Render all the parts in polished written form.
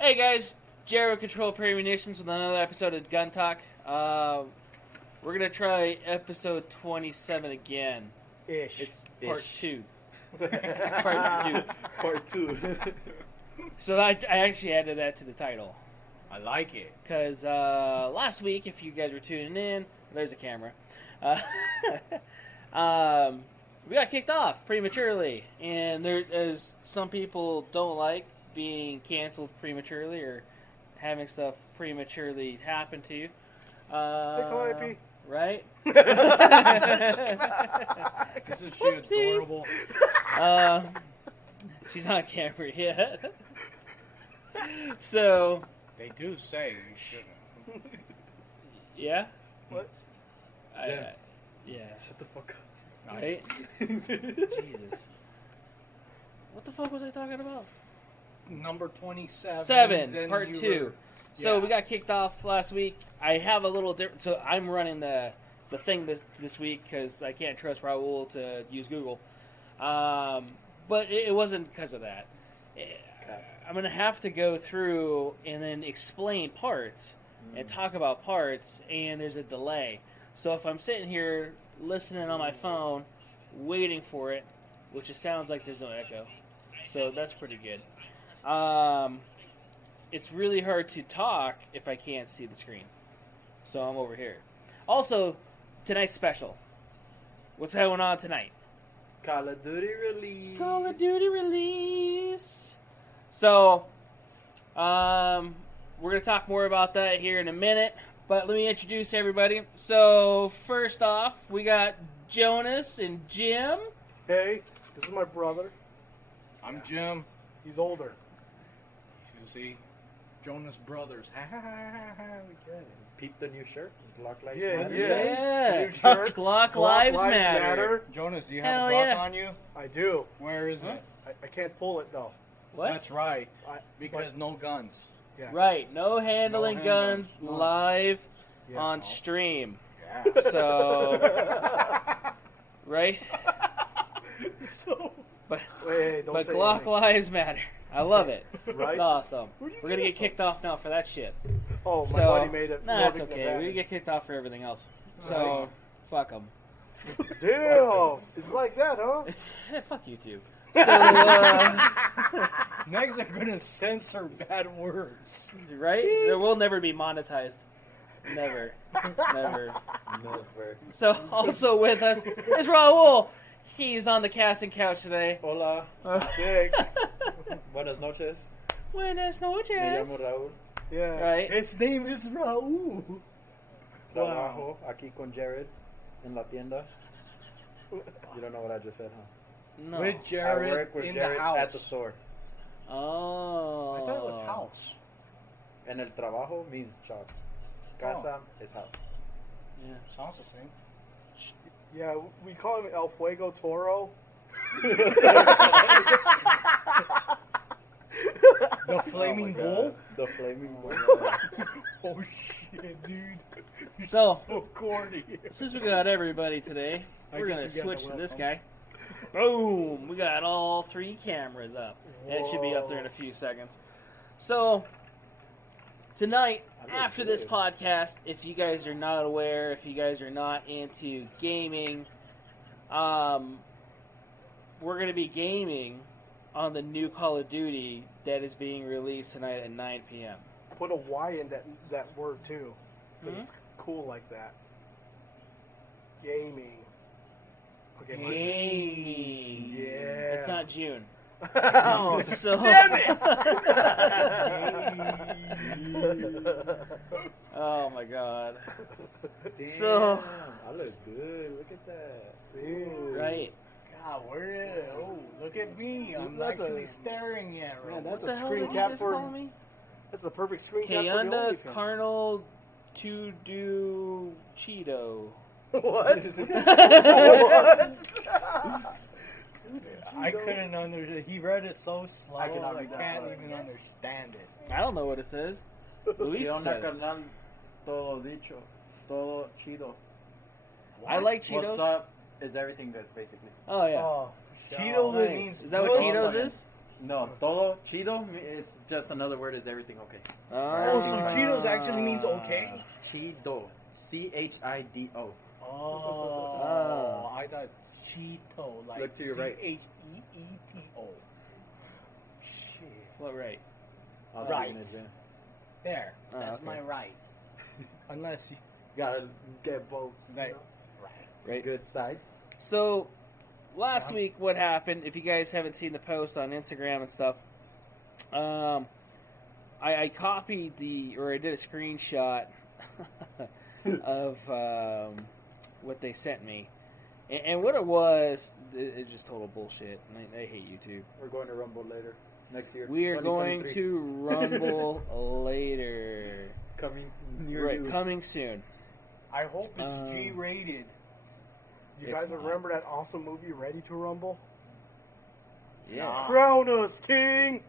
Hey guys, Jared with Control Premonitions with another episode of Gun Talk. We're gonna try episode 27 again. It's part 2. Part 2. So I actually added that to the title. I like it. Because last week, if you guys were tuning in, there's a camera. We got kicked off prematurely. And there's some people don't like being canceled prematurely or having stuff prematurely happen to you. Right? Isn't she adorable? She's not on camera yet. So... They do say you shouldn't. Yeah? What? Yeah. Shut the fuck up. Right? Jesus. What the fuck was I talking about? Number 27. 7, part 2. So we got kicked off last week. I have a little different... So I'm running the thing this week because I can't trust Raul to use Google. But it wasn't because of that. I'm going to have to go through and then explain parts and talk about parts, and there's a delay. So if I'm sitting here listening on my phone, waiting for it, which it sounds like there's no echo. So that's pretty good. It's really hard to talk if I can't see the screen. So I'm over here. Also, tonight's special. What's going on tonight? Call of Duty release. Call of Duty release. So, we're going to talk more about that here in a minute. But let me introduce everybody. So, first off, we got Jonas and Jim. Hey, this is my brother. I'm Jim. He's older. You see? Jonas Brothers. Ha ha ha ha. We get it. Peep the new shirt. Glock Lives Yeah, Matter. Yeah. New shirt. Glock Lives Matter. Jonas, do you Hell have a Glock yeah. on you? I do. Where is it? I can't pull it though. What? That's right. Because but- no guns. Yeah. Right. No handling No guns handguns. live Yeah. on stream. Yeah. So, right? So, But Wait, don't say Glock anything. Lives Matter. I love it. Right? It's awesome. Where'd you We're gonna get get kicked off now for that shit. Oh, my So, buddy made it. Nah, it's loading okay. Nevada. We get kicked off for everything else. So, Right. fuck them. Damn, it's like that, huh? Fuck you too. next they're going to censor bad words. Right? There will never be monetized. Never. Never. Never. So, also with us is Raul. He's on the casting couch today. Hola. Sick. Buenas noches. Buenas Me noches. llamo Raúl. Yeah. Right? His name is Raul. Trabajo aquí con Jared en la tienda. You don't know what I just said, huh? No. With I Jared work with in Jared the house. at the store. Oh. I thought it was house. And el trabajo means job. Casa is house. Yeah. Sounds the same. Yeah, we call him El Fuego Toro. The Flaming Bull? The Flaming Bull. Oh shit, dude. You're So- so corny. Since we got everybody today, I we're guess going we to got switch the to this welcome. guy. Boom! We got all 3 cameras up. It should be up there in a few seconds. So, tonight, I look after this good. podcast, if you guys are not aware, if you guys are not into gaming, we're going to be gaming on the new Call of Duty that is being released tonight at 9 p.m. Put a Y in that word too, because Mhm. it's cool like that. Gaming. Okay. Gaming. Yeah. It's not June. Oh, So, damn it! oh my god. Damn, So- I look good. Look at that. See? Right. God, where is Oh, look at me. I'm That's actually a- staring at Man, Raul. that's What a the hell screen did you cap just for. call me? That's a perfect screen cap for the Kayunda OnlyFans. Carnal to do Cheeto. What? What? I couldn't understand. He read it so slow, I cannot I read that can't slow. even understand it. I don't know what it says. Luis ¿Qué onda, said it. carnal? Todo dicho. Todo chido. I like What's Cheetos. up? Is everything good, basically? Oh yeah. Oh, Cheetos Nice. means Is that what good. Cheetos is? No, todo chido is just another word is everything okay. Oh, so Cheetos actually means okay? Chido. CHIDO. Oh, I thought Cheeto, like Look to your right. CHEETO. Shit. What right? I was Right. thinking it, yeah. There, Oh, that's okay. my right. Unless you, Gotta get both. like, Right. Right. Good sides. So, last week, what happened? If you guys haven't seen the post on Instagram and stuff, I copied I did a screenshot of what they sent me, and what it was, it's just total bullshit. And I hate YouTube. We're going to Rumble later. Next year. We are going 2023. to Rumble later. Coming near Right, you. coming soon. I hope it's Um, G-rated. You it's guys not. remember that awesome movie, Ready to Rumble? Yeah. Crown us, King!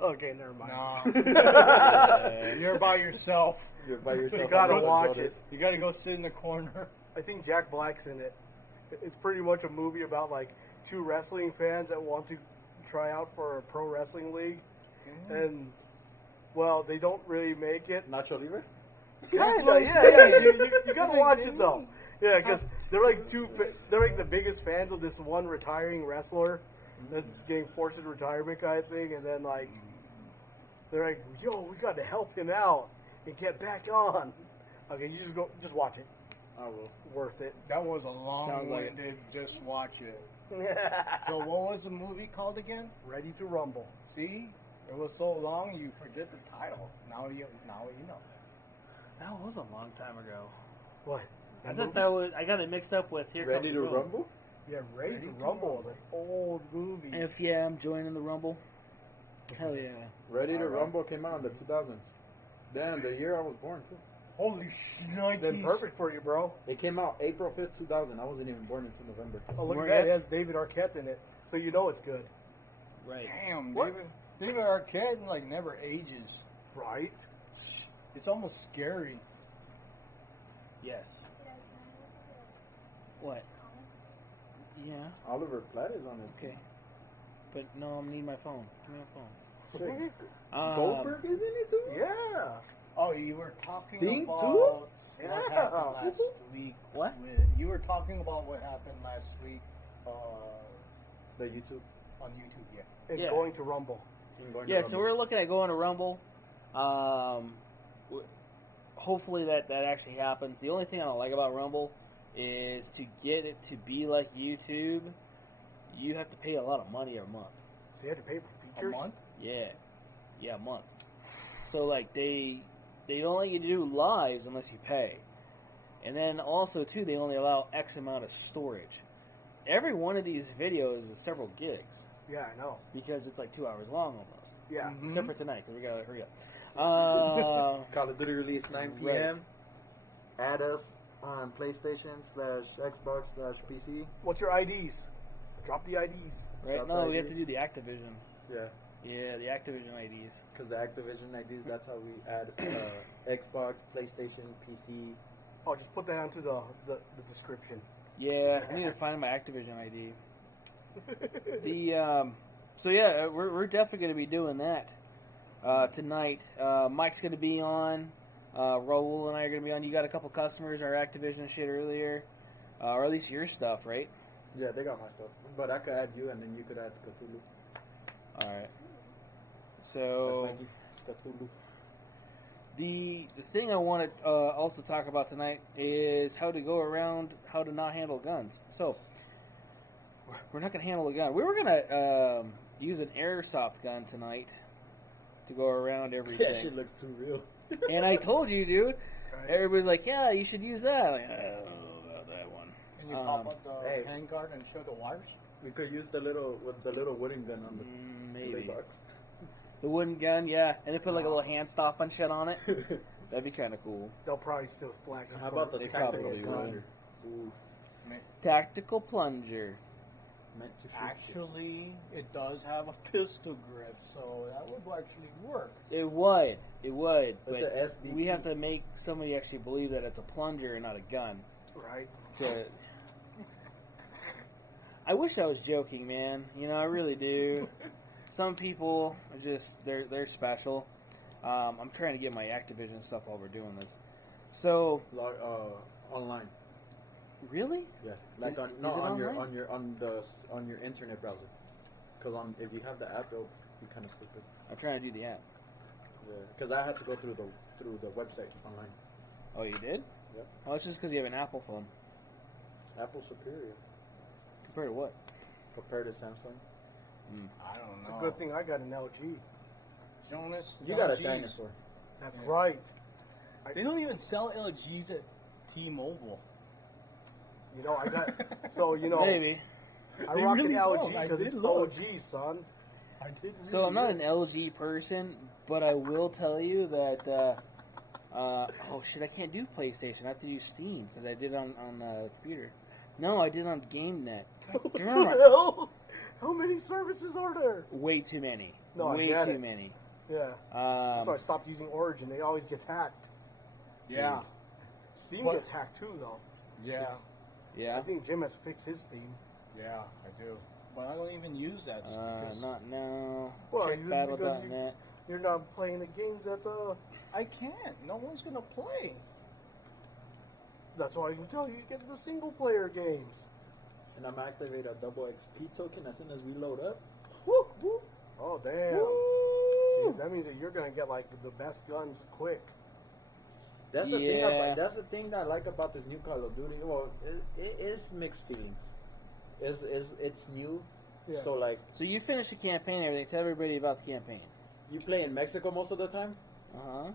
Okay, never mind. Uh, You're by yourself. You're by yourself. You gotta on watch Rose it. You got to go sit in the corner. I think Jack Black's in it. It's pretty much a movie about like two wrestling fans that want to try out for a pro wrestling league, and well, they don't really make it. Nacho Libre? Kinda, yeah. You gotta watch it though. Yeah, because they're like they're like the biggest fans of this one retiring wrestler that's getting forced into retirement kind of thing, and then like they're like, "Yo, we got to help him out and get back on." Okay, you just watch it. I will. Worth it. That was a Sounds like it. long-winded. Just watch it. So what was the movie called again? Ready to Rumble. See, it was so long you forget the title. Now you know. that was a long time ago. What? I That thought movie? that was. I got it mixed up with Here Ready Comes to the Rumble. Rumble? Yeah, Ready to Rumble is an old movie. If yeah, I'm joining the Rumble. Hell yeah. Ready to All right. Rumble came out in the 2000s. Then the year I was born, too. Holy shnikes. Then perfect for you, bro. It came out April 5th, 2000. I wasn't even born until November. Oh, look at Weren't that. It yet? has David Arquette in it. So you know it's good. Right. Damn, What? David Arquette like never ages. Right? It's almost scary. Yes. What? Yeah. Oliver Platt is on it. Okay. But no, I need my phone. Give me my phone. Sick. Um, Goldberg is in it, too? Yeah. Oh, you were talking Sting, about too? what Yeah. happened last week. What? You were talking about what happened last week The YouTube. on YouTube, yeah. And Yeah. going to Rumble. Going to Yeah, so Rumble. we're looking at going to Rumble. Hopefully that actually happens. The only thing I don't like about Rumble is to get it to be like YouTube, you have to pay a lot of money a month. So you had to pay for A features? month? Yeah, a month. So like they don't let you do lives unless you pay, and then also too they only allow X amount of storage. Every one of these videos is several gigs Yeah, I know. because it's like 2 hours long almost. Yeah. Mhm. Except for tonight because we gotta hurry up. Call of Duty release 9 p.m. Add us on PlayStation/Xbox/PC. What's your IDs? Drop the IDs. Right? Drop No, the we have to IDs. do the Activision. Yeah, Yeah, the Activision IDs. because the Activision IDs, that's how we add Xbox, PlayStation, PC. Oh, just put that onto the description. Yeah, I need to find my Activision ID. So yeah, we're definitely going to be doing that tonight. Mike's going to be on. Raul and I are going to be on. You got a couple customers, our Activision shit earlier, or at least your stuff, right? Yeah, they got my stuff. But I could add you, and then you could add Cthulhu. All right. That's So Mikey. Cthulhu. the thing I want to also talk about tonight is how to go around, how to not handle guns. So we're not going to handle a gun. We were going to use an airsoft gun tonight to go around everything. That shit looks too real. And I told you, dude. Right? Everybody's like, "Yeah, you should use that." Like, I don't know about that one. Can you pop up the hey. handguard and show the wires? We could use the little wooden gun on the Maybe box. the wooden gun, yeah, and they put like a little hand stop and shit on it. That'd be kind of cool. They'll probably still flag us. How about the They tactical probably would. plunger? Ooh, Tactical plunger. meant to shoot shit. Actually, it does have a pistol grip, so that would actually work. It would, but It's a SBP. we have to make somebody actually believe that it's a plunger and not a gun. Right? To... I wish I was joking, man. You know, I really do. some people are just they're special. I'm trying to get my Activision stuff while we're doing this. So Online. really? Yeah, like on Is no it on your online? on your internet browsers. Because if you have the app, it'll be kind of stupid. I'm trying to do the app. Yeah, because I had to go through the website online. Oh, you did? Yep. Oh, it's just because you have an Apple phone. Apple superior Compared to what? compared to Samsung. I don't know. It's a good thing I got an LG. Jonas, You got a LGs. dinosaur. That's Yeah. right. They don't even sell LGs at T-Mobile. You know, I got. So, you know, Maybe. I They rock really an LG don't. I because did it's look. OG, son. I did. So I'm not an LG person, but I will tell you that. Oh shit! I can't do PlayStation. I have to do Steam because I did it on computer. No, I did it on GameNet. What the God damn it. hell? How many services are there? Way too many. No, I Way get too it. many. Yeah. That's why I stopped using Origin. They always get hacked. Yeah, Steam What? gets hacked too, though. yeah, I Yeah. think Jim has fixed his Steam. yeah. I do. But I don't even use that. because Not now. Well, Check it's because battle.net. You're not playing the games that I can't. No one's gonna play. That's why I can tell you, you get the single player games. And I'm activate a double XP token as soon as we load up. Woo, woo. Oh, damn. Woo! See, that means that you're going to get, like, the best guns quick. That's the thing. Yeah. That's the thing that I like about this new Call of Duty. Well, it is mixed feelings. It's new, Yeah. so like So you finished the campaign and everything. Tell everybody about the campaign. you play in Mexico most of the time. Uh-huh.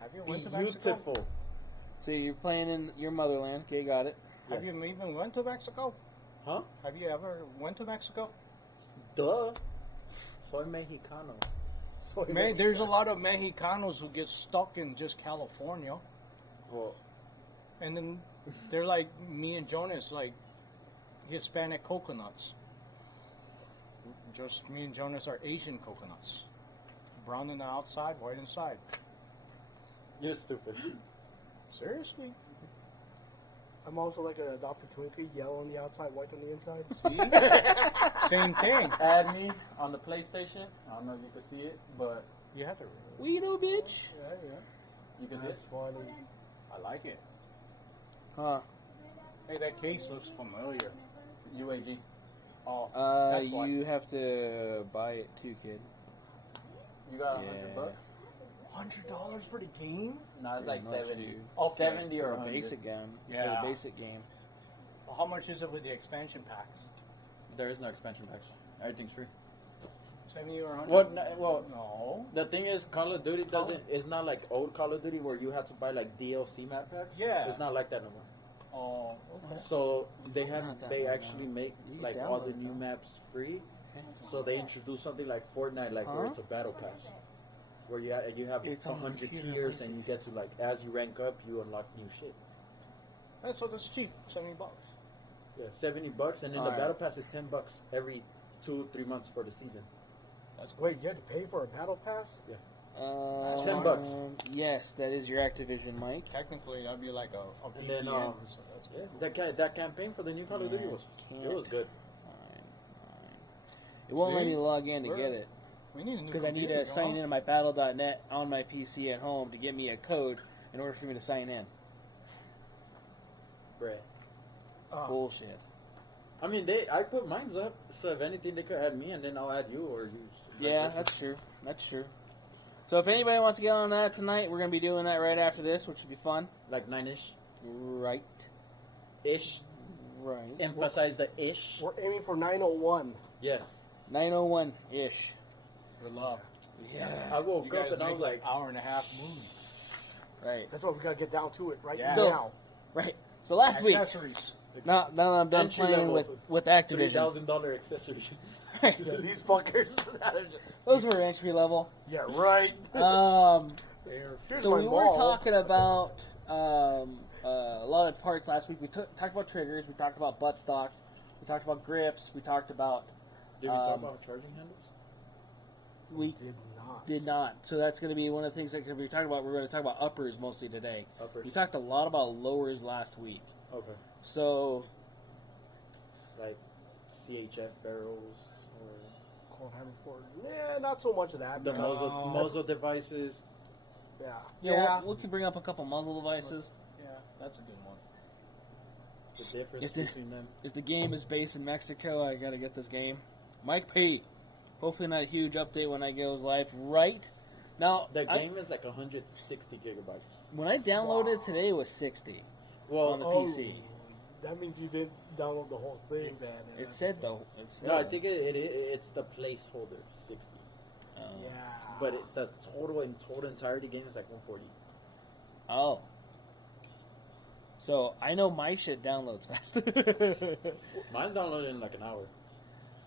Have you went to Mexico? Beautiful. So you're playing in your motherland. Okay, got it. Have Yes. you even went to Mexico? Huh? Have you ever went to Mexico? Duh. Soy Mexicano. So Man, there's a lot of Mexicanos who get stuck in just California, Well, and then they're like me and Jonas, like Hispanic coconuts. Just me and Jonas are Asian coconuts, brown on the outside, white inside. you're stupid. Seriously? I'm also like an adopted Twinkie, yellow on the outside, white on the inside. See? Same thing. Add me on the PlayStation. I don't know if you can see it, but You have to. Weirdo bitch. Yeah, yeah. you can see That's it. funny. I like it. Huh. Hey, that case looks familiar. UAG. Oh, That's why. You have to buy it too, kid. You got Yeah. $100? $100 for the game? No, it's like Pretty much, 70. dude. Okay. 70 For or a 100. basic game. Yeah. For the basic game. How much is it with the expansion packs? There is no expansion packs. Everything's free. 70 or 100? Well, No. the thing is, Call of Duty doesn't. It's not like old Call of Duty where you had to buy like DLC map packs. Yeah. It's not like that no more. Oh, okay. So they Not that they one, actually no. make You like all the download new them. maps free. So they introduced something like Fortnite, like where Huh? it's a battle pass, where you have It's on the 100 computer, tiers let me and you get to like as you rank up, you unlock new shit. That's cheap. $70. Yeah, $70, and then the Alright. battle pass is $10 every 2-3 months for the season. Wait, you had to pay for a battle pass? $10. Yes, that is your Activision, Mike. Technically, that'd be like a And then, VPN. So that's Yeah, good. that campaign for the new Call of Duty was good. It won't let See? me log in to We're- get it We need a new because I need computer, to sign Jonas. into my Battle.net on my PC at home to get me a code in order for me to sign in. Bruh. Bullshit. I mean, I put mines up, so if anything, they could add me, and then I'll add you, or you. Yeah, that's true. That's true. So if anybody wants to get on that tonight, we're going to be doing that right after this, which will be fun. like 9-ish, Right. ish. Right. Emphasize the ish. We're aiming for 901. Yes. 9:01-ish. Good luck. Yeah. I woke You guys up and I make was like, hour and a half movies. Right. That's why we got to get down to it right Yeah. now. Right. So last week, Accessories. now that I'm done Entry playing level. with Activision. $3,000 accessories. Yeah, these fuckers. Those were entry level. Yeah, right. Here's So my we were ball. talking about a lot of parts last week. We talked about triggers. We talked about butt stocks. We talked about grips. We talked about. Did we talk about charging handles? We Did not. did not. So that's going to be one of the things that we're going to be talking about. We're going to talk about uppers mostly today. Uppers. We talked a lot about lowers last week. Okay. So Like CHF barrels or call having for? Yeah, not so much of that. The because- muzzle devices. Yeah. Yeah, we can bring up a couple muzzle devices. Yeah, that's a good one. The difference If the- between them. If the game is based in Mexico, I gotta get this game. Mike P. Hopefully not a huge update when I goes live. Right now, The game is like 160 gigabytes. when I downloaded it today, it was 60 Well, on the Oh, PC. That means you didn't download the whole thing, then. It said though. It said, no, I think it's the placeholder 60. Yeah. But the total entirety game is like 140. Oh. So I know my shit downloads fast. Mine's downloaded in like an hour.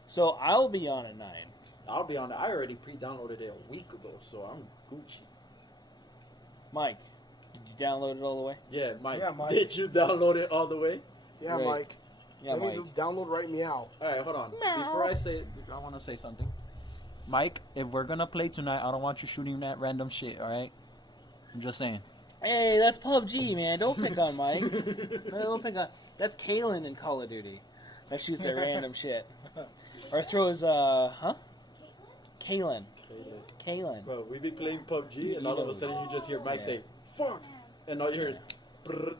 So I'll be on at 9. I'll be on it. I already pre-downloaded it a week ago, so I'm Gucci. Mike, did you download it all the way? Yeah, Mike. Yeah, Mike. Did you download it all the way? Yeah, Right. Mike. Yeah, That Mike. means you download right meow. All right, hold on. Meow. Before I say, I want to say something. Mike, if we're gonna play tonight, I don't want you shooting that random shit. All right? I'm just saying. Hey, that's PUBG, man. Don't pick on Mike. Don't pick on. That's Kalen in Call of Duty. That shoots at random shit. Or throws, Kalen. Kalen. Bro, we be playing PUBG, and all of a sudden you just hear Mike say, "Fuck," and all you hear is, "Brrr."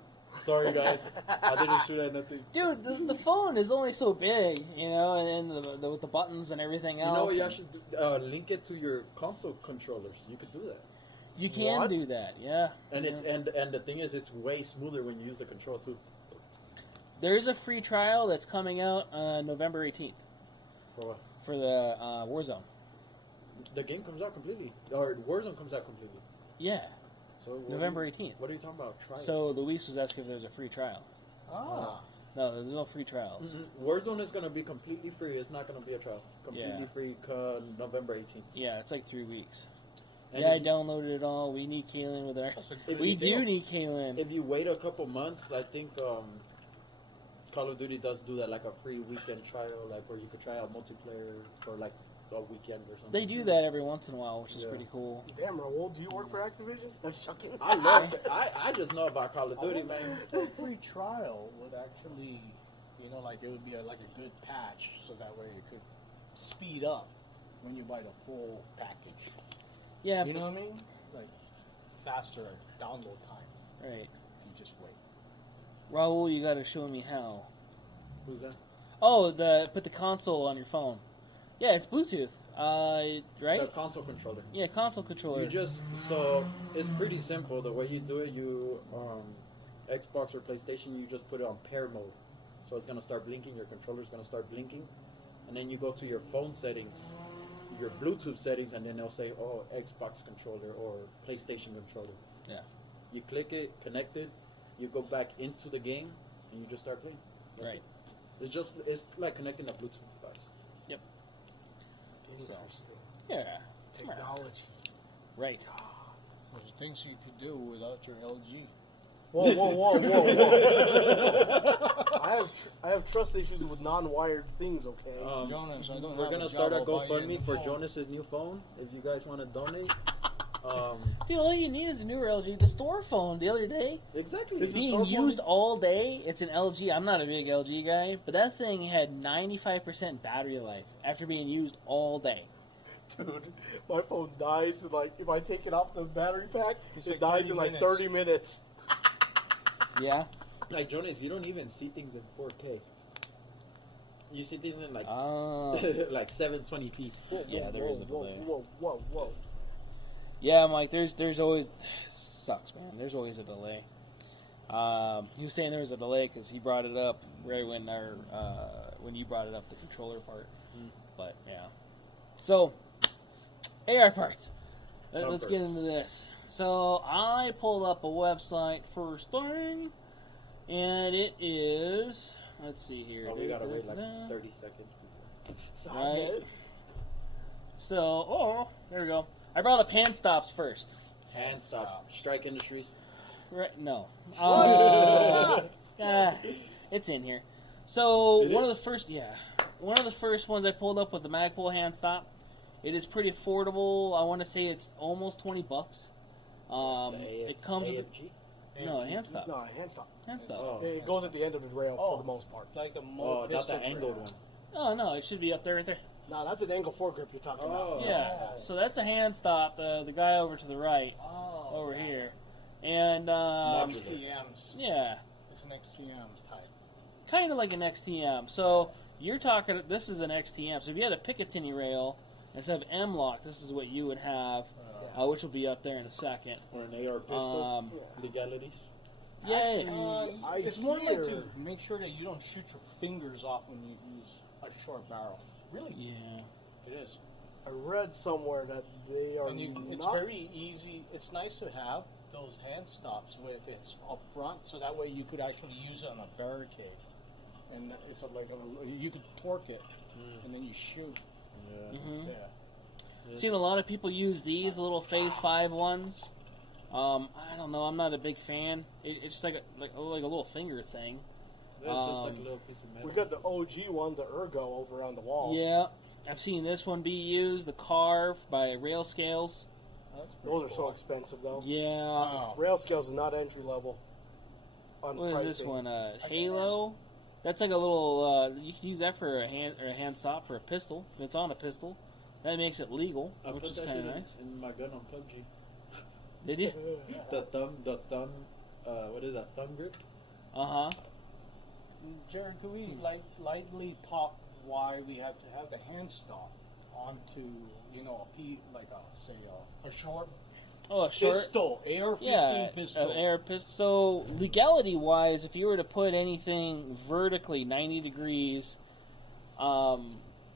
Sorry guys, I didn't shoot at nothing. Dude, the phone is only so big, you know, and with the buttons and everything else. You know what? You actually link it to your console controllers. You could do that. You can What? do that, yeah. And Yeah. it's and the thing is, it's way smoother when you use the control too. There is a free trial that's coming out November 18th For what? for the Warzone. The game comes out completely, or Warzone comes out completely. Yeah, So what November are you- 18th. What are you talking about? Try it. So Luis was asking if there's a free trial. Ah. No, there's no free trials. Warzone is gonna be completely free. It's not gonna be a trial. Completely Yeah. free. November 18th. Yeah, it's like 3 weeks. And Yeah, I if, downloaded it all. We need Kalen with our. if We you- do need Kalen. If you wait a couple months, I think Call of Duty does do that, like a free weekend trial, like where you could try out multiplayer for like a weekend or something. They do that every once in a while, which is Yeah. pretty cool. Damn, Raul, do you work for Activision? I'm shocking. I love. I just know about Call of Duty, man. That free trial would actually, you know, like it would be like a good patch, so that way it could speed up when you buy the full package. Yeah, You know what I mean? Like faster download time right. if you just wait. Raul, you got to show me how. Who's that? Oh, put the console on your phone. Yeah, it's Bluetooth. Right? The console controller. Yeah, console controller. So it's pretty simple. The way you do it, you Xbox or PlayStation, you just put it on pair mode. So it's gonna start blinking. Your controller's gonna start blinking, and then you go to your phone settings, your Bluetooth settings, and then they'll say, "Oh, Xbox controller or PlayStation controller." Yeah. You click it, connect it. You go back into the game, and you just start playing. That's Right. it. It's like connecting a Bluetooth device. Interesting. Yeah. Technology. Right. There's things you could do without your LG. Whoa, whoa, whoa, whoa, whoa. I have trust issues with non-wired things, okay? Jonas, I don't We're have gonna a start a job, I'll buy you a GoFundMe new for phone. Jonas's new phone. If you guys want to donate, Dude, all you need is a newer LG. The store phone the other day, exactly. Is it being store phone? used all day. It's an LG. I'm not a big LG guy, but that thing had 95% battery life after being used all day. Dude, my phone dies, and like, if I take it off the battery pack, It's it like dies 30 in like minutes. 30 minutes. Yeah. Like Jonas, you don't even see things in 4K. You see things in like like 720p. Whoa, Yeah, whoa, there is a whoa, delay. whoa, whoa, whoa. Yeah, Mike. There's always sucks, man. There's always a delay. He was saying there was a delay because he brought it up right when you brought it up, the controller part. But yeah. So AR parts. Let's get into this. So I pulled up a website first thing, and it is. Let's see here. Oh, we gotta wait like 30 seconds. Right. So, there we go. I brought up hand stops first. Hand stops. Strike Industries. Right? No. It's in here. So one of the first ones I pulled up was the Magpul hand stop. It is pretty affordable. I want to say it's almost $20. It comes with AFG? no hand stop. No, hand stop. Hand stop. Oh. It goes at the end of the rail for the most part. Like the Oh, not the angled one. Oh no, it should be up there right there. No, that's an angle foregrip you're talking about. Yeah. So that's a hand stop. The guy over to the right, over here, and XTMs. yeah, It's an XTM type. kind of like an XTM. So you're talking. This is an XTM. So if you had a Picatinny rail instead of M-lock, this is what you would have, which will be up there in a second. Or an AR pistol. Legalities. Yeah. It's more like to make sure that you don't shoot your fingers off when you use a short barrel. Really? Yeah. It is. I read somewhere that they are It's very easy. It's nice to have those hand stops if it's up front, so that way you could actually use it on a barricade. And it's you could torque it, and then you shoot. Yeah. Mm-hmm. Yeah. Seen a lot of people use these little Phase 5 ones. I don't know. I'm not a big fan. It's just like a little finger thing. That's just like a little piece of metal. We got the OG one, the Ergo, over on the wall. Yeah, I've seen this one be used. The Carve by Rail Scales. Those are so expensive, though. Yeah. Wow. Rail Scales is not entry level. On What pricing. is this one? Halo. That's like a little. You can use that for a hand stop for a pistol. If it's on a pistol, that makes it legal, I which put is that kind of shit nice. in my gun on PUBG. Did you? The thumb, what is that, thumb grip? Uh huh. Jared, could we lightly talk why we have to have the hand stop onto a short Oh, a short. pistol, AR-15 Yeah, pistol? air pistol. So legality-wise, if you were to put anything vertically 90 degrees,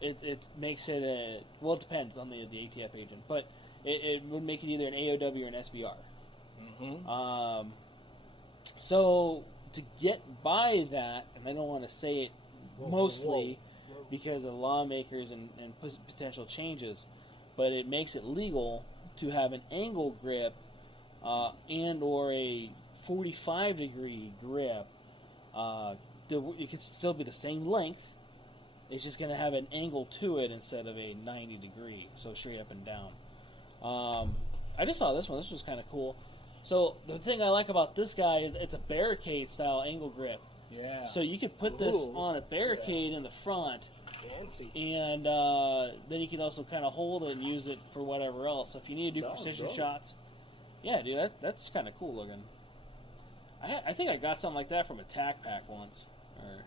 it makes it a. Well, it depends on the ATF agent, but it would make it either an AOW or an SBR. Mm-hmm. So to get by that, and I don't want to say it mostly because of lawmakers and potential changes, but it makes it legal to have an angle grip and or a 45 degree grip. It could still be the same length. It's just going to have an angle to it instead of a 90 degree, so straight up and down. I just saw this one. This was kind of cool. So the thing I like about this guy is it's a barricade style angle grip. Yeah. So you could put this on a barricade in the front, Fancy. and then you can also kind of hold it and use it for whatever else. So if you need to do precision shots, yeah, dude, that's kind of cool looking. I think I got something like that from a Tac Pack once, or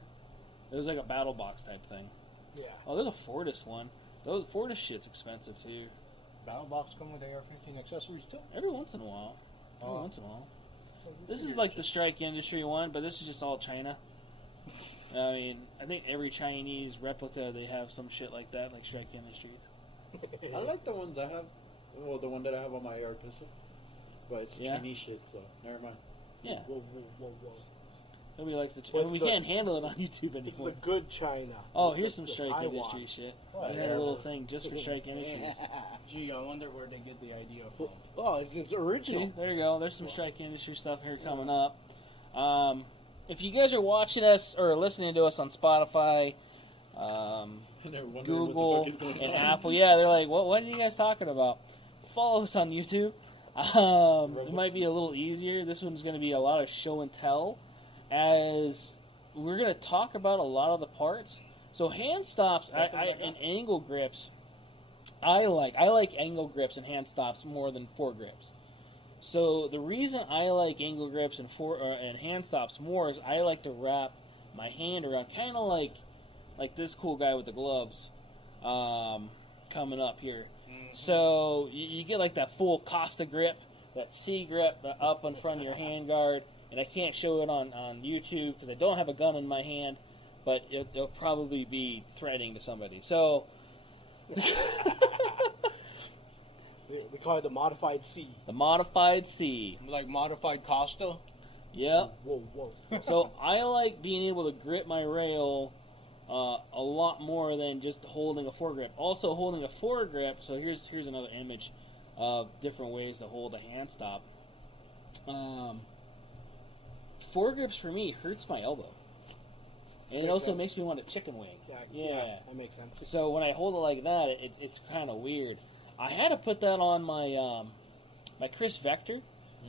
it was like a battle box type thing. Yeah. Oh, there's a Fortis one. Those Fortis shit's expensive too. Battle box come with AR-15 accessories too? Every once in a while. This is like the Strike Industry one, but this is just all China. I mean, I think every Chinese replica, they have some shit like that, like Strike Industries. I like the ones I have. Well, the one that I have on my AR pistol. But it's Chinese shit, so never mind. Yeah. Whoa. Nobody likes the What's we the- can't handle it on YouTube anymore. It's the good China. Oh, here's some The Strike Taiwan. Industry shit. Right. We had a little thing just for Strike Industries. Gee, I wonder where they get the idea from. Oh, it's original. See, there you go. There's some Strike Industry stuff here coming up. If you guys are watching us or listening to us on Spotify, And they're wondering Google, what the fuck is going and on. Apple, yeah, they're like, what are you guys talking about? Follow us on YouTube. It might be a little easier. This one's going to be a lot of show and tell, as we're going to talk about a lot of the parts. So hand stops and angle grips, I like angle grips and hand stops more than foregrips. So the reason I like angle grips and hand stops more is I like to wrap my hand around, kind of like this cool guy with the gloves coming up here. So you get like that full Costa grip, that C grip up in front of your hand guard, and I can't show it on YouTube because I don't have a gun in my hand, but it'll probably be threatening to somebody. So They call it the modified C. the modified C. Like modified Costa? Yep. Whoa. So I like being able to grip my rail a lot more than just holding a foregrip. Also holding a foregrip, so here's another image of different ways to hold a hand stop. Foregrips for me hurts my elbow. And it Makes also sense. makes me want a chicken wing. Yeah. That makes sense. So when I hold it like that, it's kind of weird. I had to put that on my my Chris Vector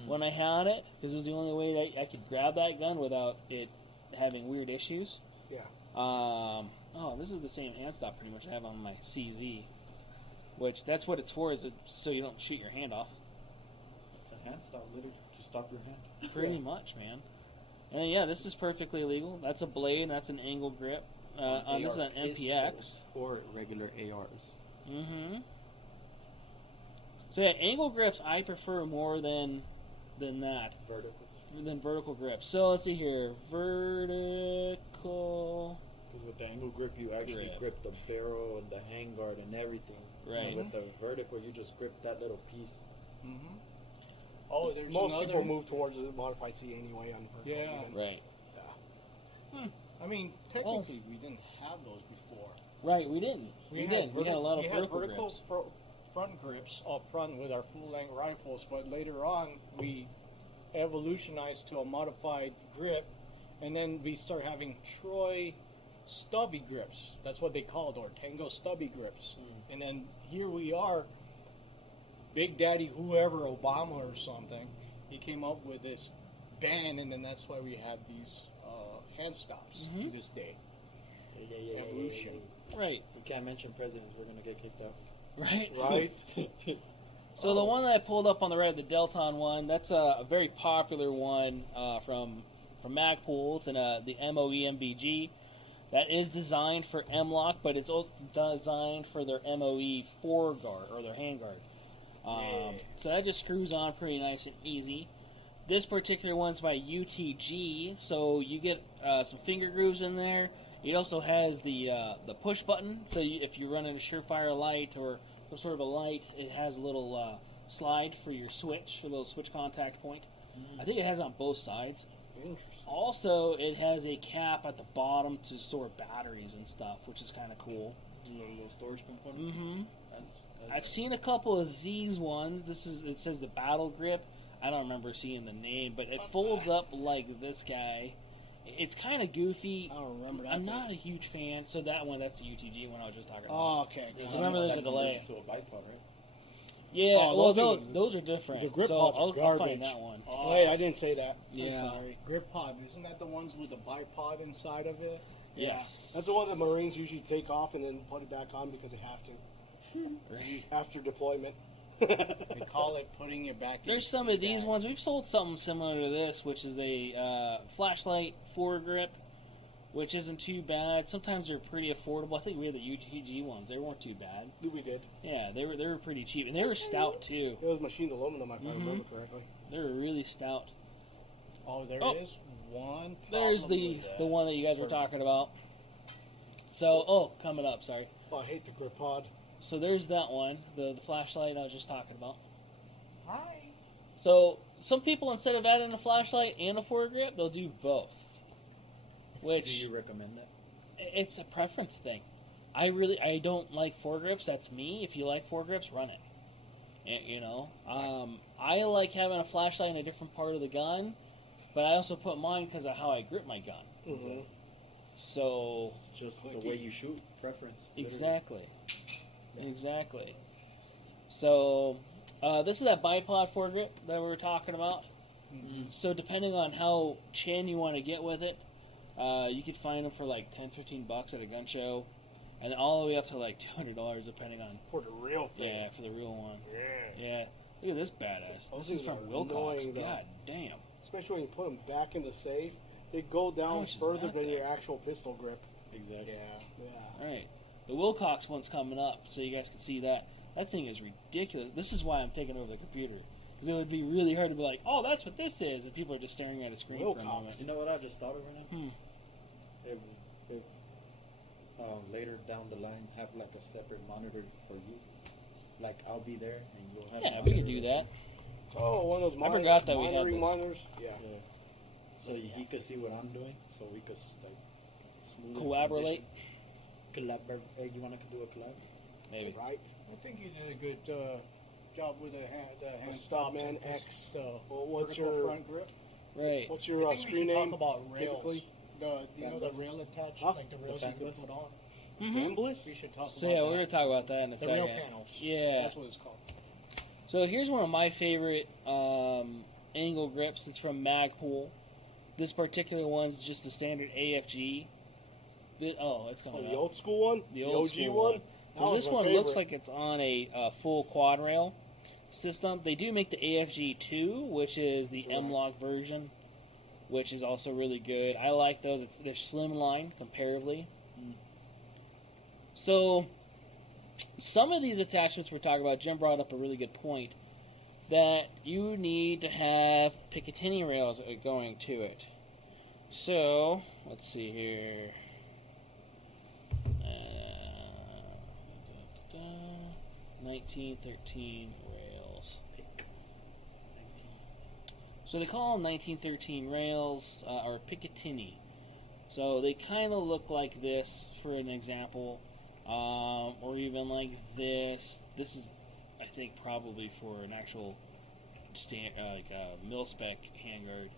when I had it, because it was the only way that I could grab that gun without it having weird issues. Yeah. I Oh, this is the same hand stop pretty much I have on my CZ, which that's what it's for, is it so you don't shoot your hand off. It's a hand stop, literally, to stop your hand. Pretty much, man. And then, yeah, this is perfectly legal. That's a blade, and that's an angle grip. This is an MPX. Or regular ARs. Mm-hmm. So, yeah, angle grips I prefer more than that. Vertical. Than vertical grips. So, let's see here. Vertical... Because with the angle grip, you actually grip the barrel and the handguard and everything. Right. And with the vertical, you just grip that little piece. Mm-hmm. Oh, there's Most another... people move towards the modified C anyway on vertical. Yeah. even. Right. I mean, technically, we didn't have those before. Right, we didn't. We had a lot of vertical grips. Front grips up front with our full-length rifles, but later on, we evolutionized to a modified grip, and then we start having Troy stubby grips. That's what they called, or Tango stubby grips. And then here we are, Big Daddy whoever, Obama or something, he came up with this ban, and then that's why we have these hand stops to this day. Evolution. Right. We can't mention presidents, we're going to get kicked out. Right. Right? So the one that I pulled up on the right, the Delton one, that's a very popular one from Magpul. It's in the MOE MBG. That is designed for M-LOK, but it's also designed for their MOE foreguard, or their handguard. So that just screws on pretty nice and easy. This particular one's by UTG, so you get some finger grooves in there. It also has the push button, so if you run a Surefire light or some sort of a light, it has a little slide for your switch, a little switch contact point. I think it has it on both sides. Interesting. Also, it has a cap at the bottom to store batteries and stuff, which is kind of cool. A little storage component. Mm-hmm. I've seen a couple of these ones. It says the Battle Grip. I don't remember seeing the name, but it folds up like this guy. It's kind of goofy. I don't remember that. I'm not a huge fan. So that's the UTG one I was just talking about. Oh, okay. Remember there's a delay. To a bipod, right? Yeah, Oh, those are different. The grip so pods are I'll garbage. find that one. Oh, Hey, I didn't say that. Yeah. I'm sorry. Grip pod, isn't that the ones with the bipod inside of it? Yes. That's the one that Marines usually take off and then put it back on because they have to Right. after deployment. They call it putting it back in. There's some of these ones. We've sold something similar to this, which is a flashlight foregrip, which isn't too bad. Sometimes they're pretty affordable. I think we had the UTG ones. They weren't too bad. We did. Yeah, they were pretty cheap, and they were stout too. It was machined aluminum, if I remember correctly. They were really stout. Oh, there is one. There's problem the with that. one that you guys were talking about. So, coming up, sorry. Oh, I hate the grip pod. So there's that one, the flashlight I was just talking about. Hi. So some people, instead of adding a flashlight and a foregrip, they'll do both. Which Do you recommend that? it's a preference thing. I don't like foregrips. That's me. If you like foregrips, run it. You know, I like having a flashlight in a different part of the gun, but I also put mine because of how I grip my gun. Mm-hmm. So Just the way you shoot, preference. exactly. So this is that bipod foregrip that we were talking about. Mm-hmm. So depending on how chin you want to get with it, you could find them for like $10-15 at a gun show, and all the way up to like $200 depending on. For the real thing. Yeah, for the real one. Yeah. Yeah. Look at this badass. Those This is things from are Wilcox. annoying, though. God damn. Especially when you put them back in the safe, they go How down much is further that than thing? your actual pistol grip. Exactly. Yeah. All right. The Wilcox one's coming up, so you guys can see that. That thing is ridiculous. This is why I'm taking over the computer. Because it would be really hard to be like, oh, that's what this is, and people are just staring at a screen for a Wilcox. moment. You know what I just thought of right now? If later down the line have like a separate monitor for you, like I'll be there and you'll have. Yeah, a we could monitor do that. Oh, one of those I forgot that we had monitoring those. monitors? Yeah. Yeah. So he could see what I'm doing, so we could like smoothly Collaborate. Collaborate. Hey, you want to do a collab? Maybe. Right? I think you did a good job with the hand Stop stops Man and X. the Well, what's vertical your front grip. Right. what's your I think we screen should name? talk about rails. typically? The Fanless? rail attached, Huh? like the rails The you can fanless? put on. Fanbliss? We should talk So about yeah, that. we're gonna talk about that in a the second. rail panels. Yeah. That's what it's called. So here's one of my favorite angle grips. It's from Magpul. This particular one's just a standard AFG. It's Oh, coming the up. old school one? The old OG school one? one. That Well, was this my one looks favorite. like it's on a full quad rail system. They do make the AFG2, which is the Correct. M-Lock version, which is also really good. I like those. They're slimline comparatively. So, some of these attachments we're talking about, Jim brought up a really good point, that you need to have Picatinny rails going to it. So, let's see here. 1913 rails. So they call them 1913 rails, or Picatinny. So they kind of look like this, for an example, or even like this. This is, I think, probably for an actual mil-spec handguard.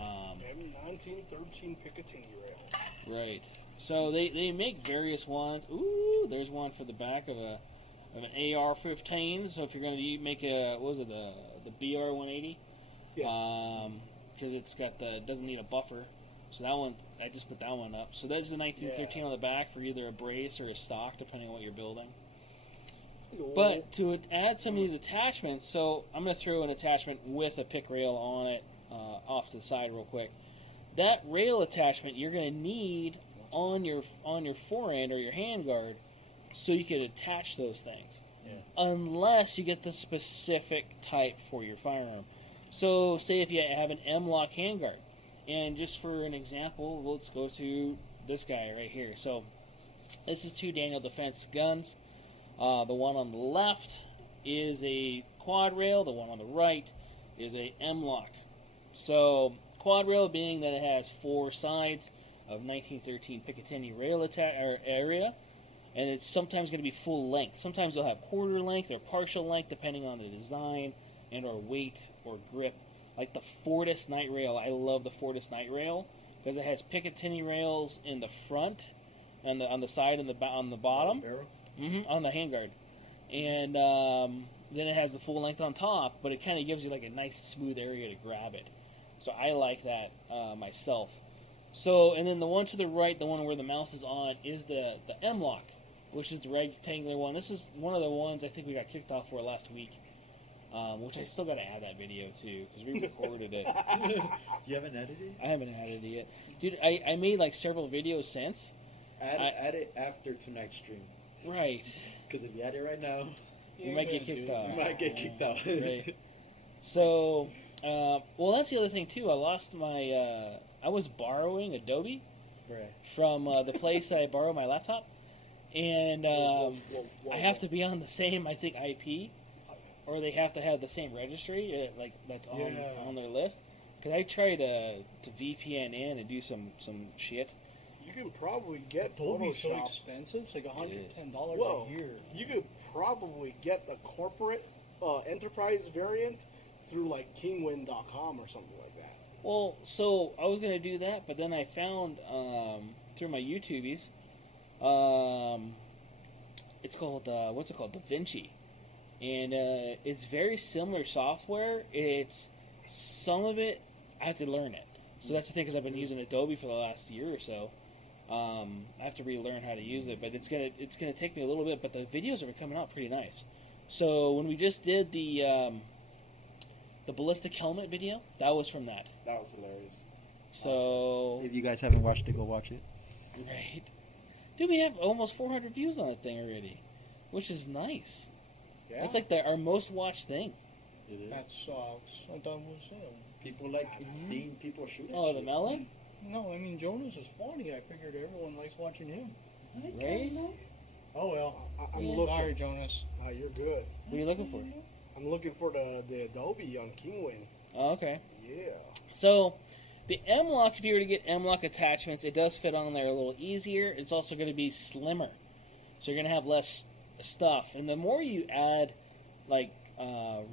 M1913 Picatinny rails. Right. So they make various ones. Ooh, there's one for the back of an AR-15. So if you're going to make the BR-180, because it's got doesn't need a buffer. So that one, I just put that one up. So that's the 1913 on the back for either a brace or a stock, depending on what you're building. But to add some of these attachments, so I'm going to throw an attachment with a pick rail on it off to the side real quick. That rail attachment you're going to need on your forend or your handguard so you can attach those things. Yeah. Unless you get the specific type for your firearm. So say if you have an M-Lock handguard, and just for an example, let's go to this guy right here. So this is two Daniel Defense guns. The one on the left is a quad rail. The one on the right is a M-Lock. So quad rail being that it has four sides of 1913 Picatinny rail area, and it's sometimes going to be full length. Sometimes you'll have quarter length or partial length depending on the design and or weight or grip. Like the Fortis Night Rail, I love the Fortis Night Rail because it has Picatinny rails in the front and on the side and on the bottom. On the handguard, and then it has the full length on top, but it kind of gives you like a nice smooth area to grab it. So I like that myself. So, and then the one to the right, the one where the mouse is on, is the M-Lock, which is the rectangular one. This is one of the ones I think we got kicked off for last week, which I still got to add that video too because we recorded it. You haven't edited it? I haven't added it yet, dude. I made like several videos since. Add it after tonight's stream. Right. Because if you add it right now, you might get kicked off. You might get kicked out. Right. So, well, that's the other thing too. I lost my. I was borrowing Adobe from the place that I borrow my laptop, and I have to be on the same, I think, IP, or they have to have the same registry, like that's on their list. Because I tried to VPN in and do some shit. You can probably get Adobe's so Photoshop. expensive. It's like $110 Whoa, a year. you could probably get the corporate enterprise variant through like kingwin.com or something like that. Well, so I was gonna do that, but then I found through my YouTubies, it's called what's it called, DaVinci, and it's very similar software. It's some of it I have to learn it, so that's the thing because I've been using Adobe for the last year or so. I have to relearn how to use it, but it's gonna take me a little bit. But the videos are coming out pretty nice. So when we just did the ballistic helmet video, that was from that. That was hilarious. So If you guys haven't watched it, go watch it. right, dude, we have almost 400 views on that thing already, which is nice. Yeah. It's like our most watched thing. It is. That sucks. I thought it was People like seeing people shoot. Oh, the melon, No, I mean, Jonas is funny. I figured everyone likes watching him. right? Oh, well. I'm Yeah. looking. Sorry, Jonas. You're good. What are you looking for? I'm looking for the Adobe on Kingwin. Oh, okay. Yeah. So, the M-Lock, if you were to get M-Lock attachments, it does fit on there a little easier. It's also going to be slimmer. So, you're going to have less stuff. And the more you add, like,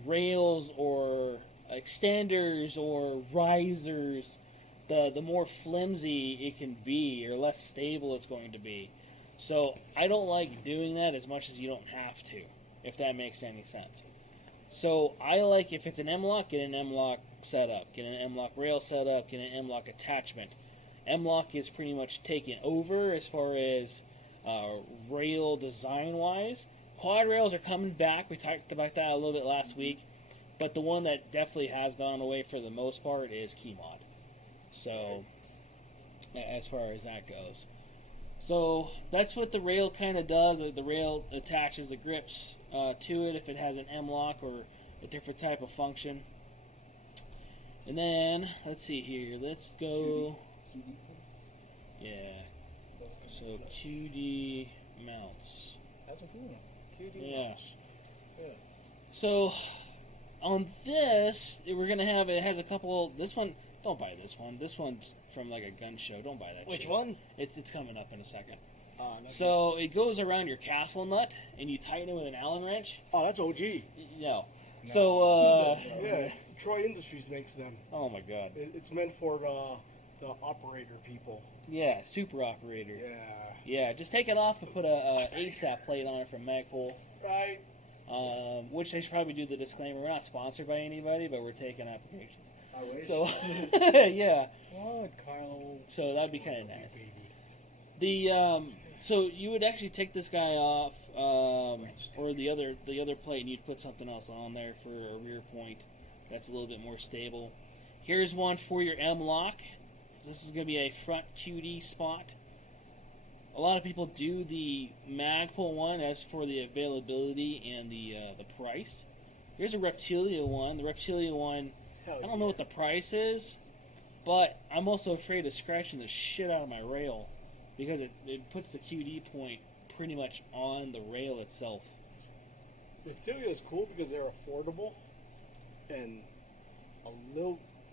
rails or extenders or risers, the more flimsy it can be or less stable it's going to be. So, I don't like doing that as much as you don't have to, if that makes any sense. So I like, if it's an M-Lock, get an M-Lock setup, get an M-Lock rail setup, get an M-Lock attachment. M-Lock is pretty much taken over as far as rail design-wise. Quad rails are coming back. We talked about that a little bit last week. But the one that definitely has gone away for the most part is Keymod. So, as far as that goes. So, that's what the rail kind of does. The rail attaches the grips to it if it has an M-Lock or a different type of function. And then, let's see here. Let's go... Yeah. So, QD mounts. That's a cool one. QD Yeah. mounts. Yeah. So, on this, we're going to have... It has a couple... This one... Don't buy this one. This one's from like a gun show. Don't buy that Which shit. one? It's coming up in a second. That's So it goes around your castle nut, and you tighten it with an Allen wrench. Oh, that's OG. No. So, Yeah, Troy Industries makes them. oh my god. It's meant for the operator people. Yeah, super operator. Yeah. Yeah, just take it off and put a ASAP plate on it from Magpul. Right. Which they should probably do the disclaimer. We're not sponsored by anybody, but we're taking applications. I wish. So, yeah. what, Kyle? So that'd be kind of nice. So you would actually take this guy off, or the other plate, and you'd put something else on there for a rear point that's a little bit more stable. Here's one for your M-Lock. This is going to be a front QD spot. A lot of people do the Magpul one as for the availability and the price. Here's a Reptilia one. The Reptilia one, I don't know what the price is, but I'm also afraid of scratching the shit out of my rail because it puts the QD point pretty much on the rail itself. Reptilia is cool because they're affordable and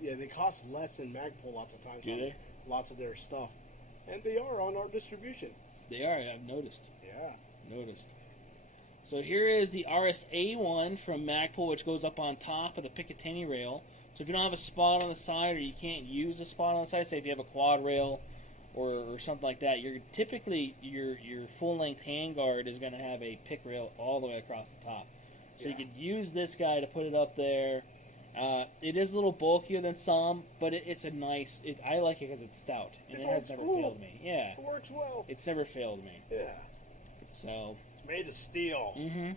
they cost less than Magpul lots of times. Do they? Lots of their stuff. And they are on our distribution. They are, I've noticed. Yeah. So here is the RSA one from Magpul, which goes up on top of the Picatinny rail. So if you don't have a spot on the side or you can't use a spot on the side, say if you have a quad rail or something like that, you're typically your full-length handguard is going to have a pick rail all the way across the top. So you could use this guy to put it up there. It is a little bulkier than some, but it's a nice... I like it because it's stout. And it has never failed me. Yeah. It works well. It's never failed me. Yeah. So... It's made of steel. Mm-hmm.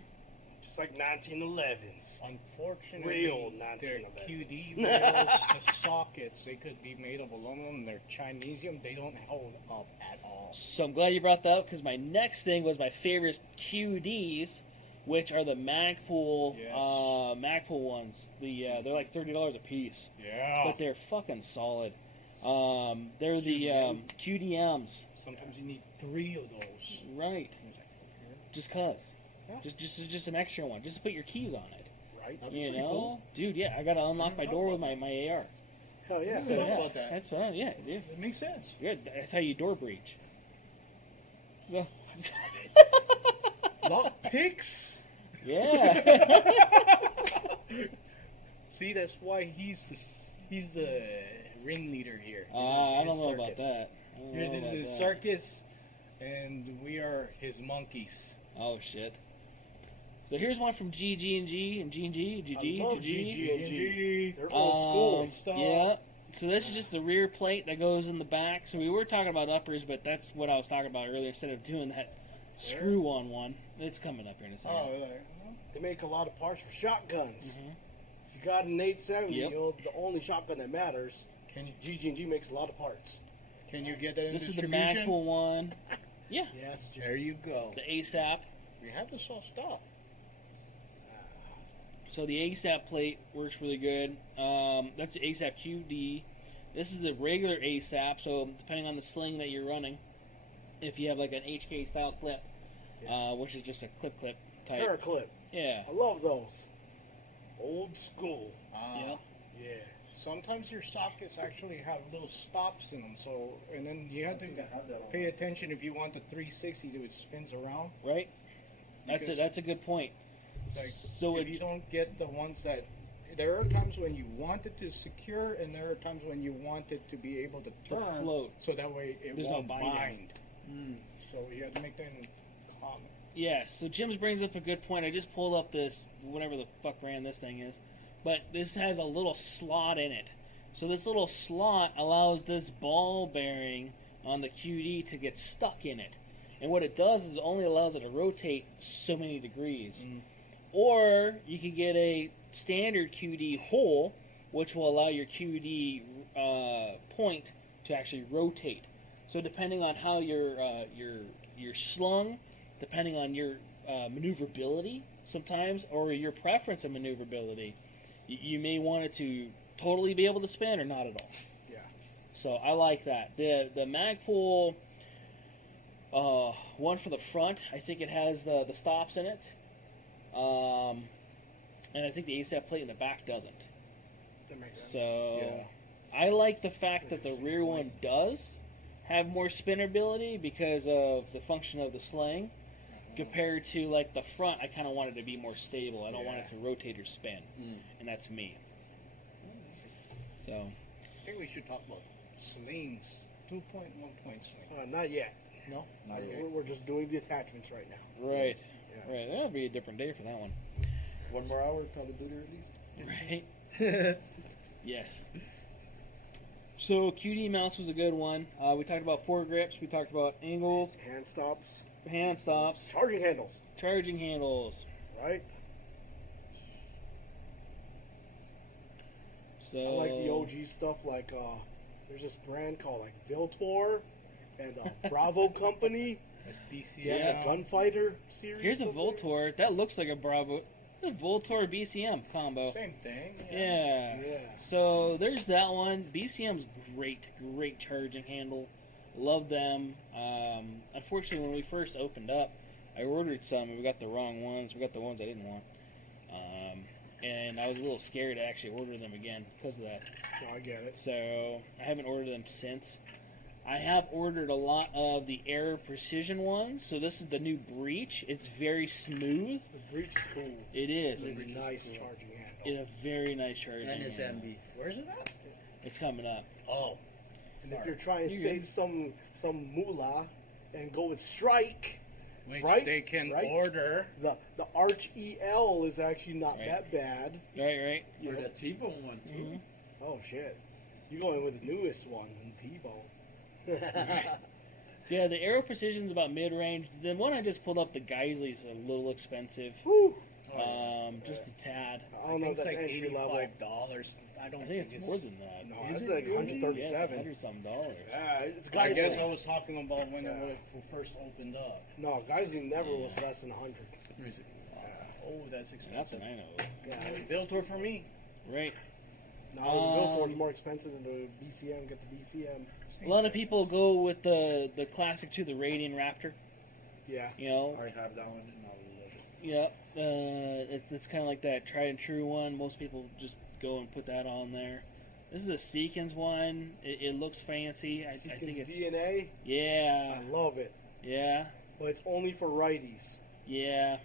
Just like 1911s. Unfortunately, Real their 1911s. QD rails, the sockets, they could be made of aluminum. They're Chinesium. They don't hold up at all. So I'm glad you brought that up because my next thing was my favorite QDs, which are the Magpul Yes. Magpul ones. They're like $30 a piece, Yeah. but they're fucking solid. They're the QDMs, Sometimes you need 3 of those. right? Just cause, Yeah. just an extra one, just to put your keys on it. Right? You know, dude. Yeah, I gotta unlock my door with my AR. Hell yeah. So, How yeah, about that? that's fine. Yeah, dude. It makes sense. Good. That's how you door breach. So, Lock picks. yeah. See, that's why he's the ringleader here. I This is don't know his about circus. that. This is his circus, and we are his monkeys. Oh shit! So here's one from GG&G and GG. I love GG&G. They're old school. Yeah. So this is just the rear plate that goes in the back. So we were talking about uppers, but that's what I was talking about earlier. Instead of doing that screw-on one, it's coming up here in a second. They make a lot of parts for shotguns. Mhm. If you got an 870, Yep. the only shotgun that matters, GG&G makes a lot of parts. Can you get that in This is the distribution? Magpul one. Yeah. Yes, There you go. The ASAP. We have to sell stuff. So the ASAP plate works really good. That's the ASAP QD. This is the regular ASAP. So depending on the sling that you're running, if you have like an HK style clip, which is just a clip type. Paraclip. Yeah. I love those. Old school. Yeah. Yeah. Sometimes your sockets actually have little stops in them, and then you have to pay attention if you want the 360 that it spins around. Right. Because- That's a good point. Like, So if you don't get the ones that, there are times when you want it to secure, and there are times when you want it to be able to To turn, float. so that way it There's no won't binding. bind. So you have to make that in common. Yeah, so Jim's brings up a good point. I just pulled up this, whatever the fuck brand this thing is, but this has a little slot in it. So this little slot allows this ball bearing on the QD to get stuck in it. And what it does is it only allows it to rotate so many degrees. Or you can get a standard QD hole, which will allow your QD point to actually rotate. So depending on how you're slung, depending on your maneuverability sometimes, or your preference of maneuverability, you may want it to totally be able to spin or not at all. Yeah. So I like that. The Magpul one for the front, I think it has the stops in it. And I think the ASAP plate in the back doesn't. That makes sense. So I like the fact that the rear one does have more spinnerability because of the function of the sling. Compared to like the front, I kind of want it to be more stable. I don't want it to rotate or spin, and that's me. So I think we should talk about slings. 2.1 point sling. Not yet. No? Not yet. We're just doing the attachments right now. right, Yeah. right, that'll be a different day for that one. One more hour, Call of Duty release. Right. Yes. So QD mounts was a good one. We talked about foregrips. We talked about angles, Hand stops. hand stops, Charging handles. charging handles. Right? So I like the OG stuff. Like, there's this brand called like Viltor and Bravo Company. That's BCM. Yeah. Gunfighter series. Here's a of it. Voltor. That looks like a Bravo. A Voltor BCM combo. Same thing. Yeah. Yeah. So there's that one. BCM's great charging handle. Love them. Unfortunately, when we first opened up, I ordered some and we got the wrong ones. We got the ones I didn't want. And I was a little scared to actually order them again because of that. Oh, I get it. So I haven't ordered them since. I have ordered a lot of the Air Precision ones. So this is the new Breach. It's very smooth. The breach is cool. It is. It's It's a nice charging handle. It's a very nice charging And it's handle. MB. Where's it at? It's coming up. Oh. And if Sorry. you're trying to You're save some moolah and go with Strike, Which right? they can Right? order. the Arch EL is actually not Right. that bad. Right. You Or know? the T-Bone one, too. Mhm. Oh shit! You're going with the newest one, T-Bone. So yeah, the Aero Precision's about mid-range. The one I just pulled up, the Geisley's a little expensive. Whew. Just a tad. I don't know if it's that's like entry level. $85. I don't I think it's more than that. No, Is it's it like really? 137. Yeah, it's $100-something. Yeah, it's I guys. guess I was talking about when Yeah. it first opened up. No, guys, never Yeah. was less than 100. Oh, that's That's expensive. what I know. Yeah. Built her for me. Right. No, the Viltor's Um, more expensive than the BCM. Get the BCM. A lot of people go with the classic to the Radiant Raptor. Yeah. You know, I have that one, and I love it. yeah. It's kind of like that tried and true one. Most people just go and put that on there. This is a Seekins one. It looks fancy. I think Seekins it's DNA. I yeah, love it, yeah, but it's only for righties. yeah.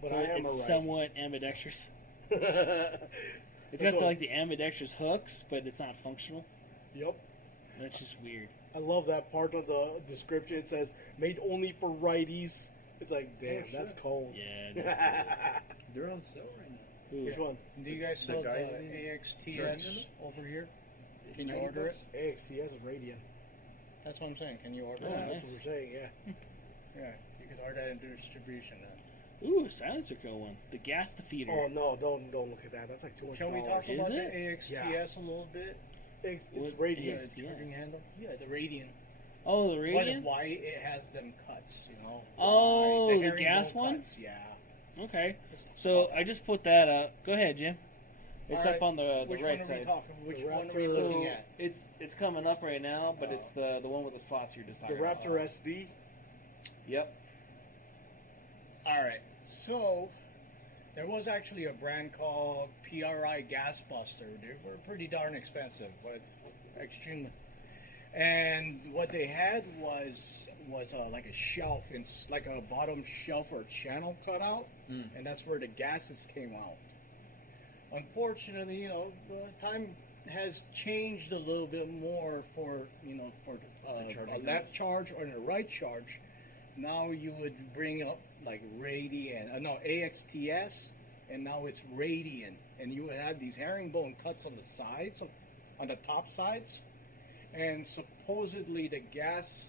But So I am it's a righty. somewhat ambidextrous. It's That's got what- like the ambidextrous hooks, but it's not functional. Yep. That's just weird. I love that part of the description. It says made only for righties. It's like, damn, Oh, that's shit. cold. Yeah. They're on sale right now. Ooh. Which one? Do you guys The sell the guys in- AXTS over here? Can you order it? AXTS is Radiant. That's what I'm saying. Can you order Oh, Yeah, it? that's nice. what we're saying. Yeah. Yeah, you can order that in distribution then. Ooh, silencer kill one. The gas defeater. Oh no, don't look at that. That's like $200. Can we talk Is about it? the AXTS a little bit? It's What- Radiant. Yeah, The charging yes. handle? Yeah, the Radiant. Oh, the Radiant. Why it has them cuts, you know? Oh, Why? the herringbone gas one? cuts, yeah. Okay. So I just put that up. Go ahead, Jim. It's All up right. on the Which right one are side. we talking? Which The one are we Raptor- looking So at? it's coming up right now, but Oh. it's the one with the slots you're just The talking about. Raptor SD. Yep. All right. So there was actually a brand called PRI Gas Buster. They were pretty darn expensive, but extremely. And what they had was like a shelf, like a bottom shelf or channel cut out, and that's where the gases came out. Unfortunately, time has changed a little bit more for a charging left charge or a right charge. Now you would bring up like AXTS and now it's radiant, and you have these herringbone cuts on the sides, on the top sides, and supposedly the gas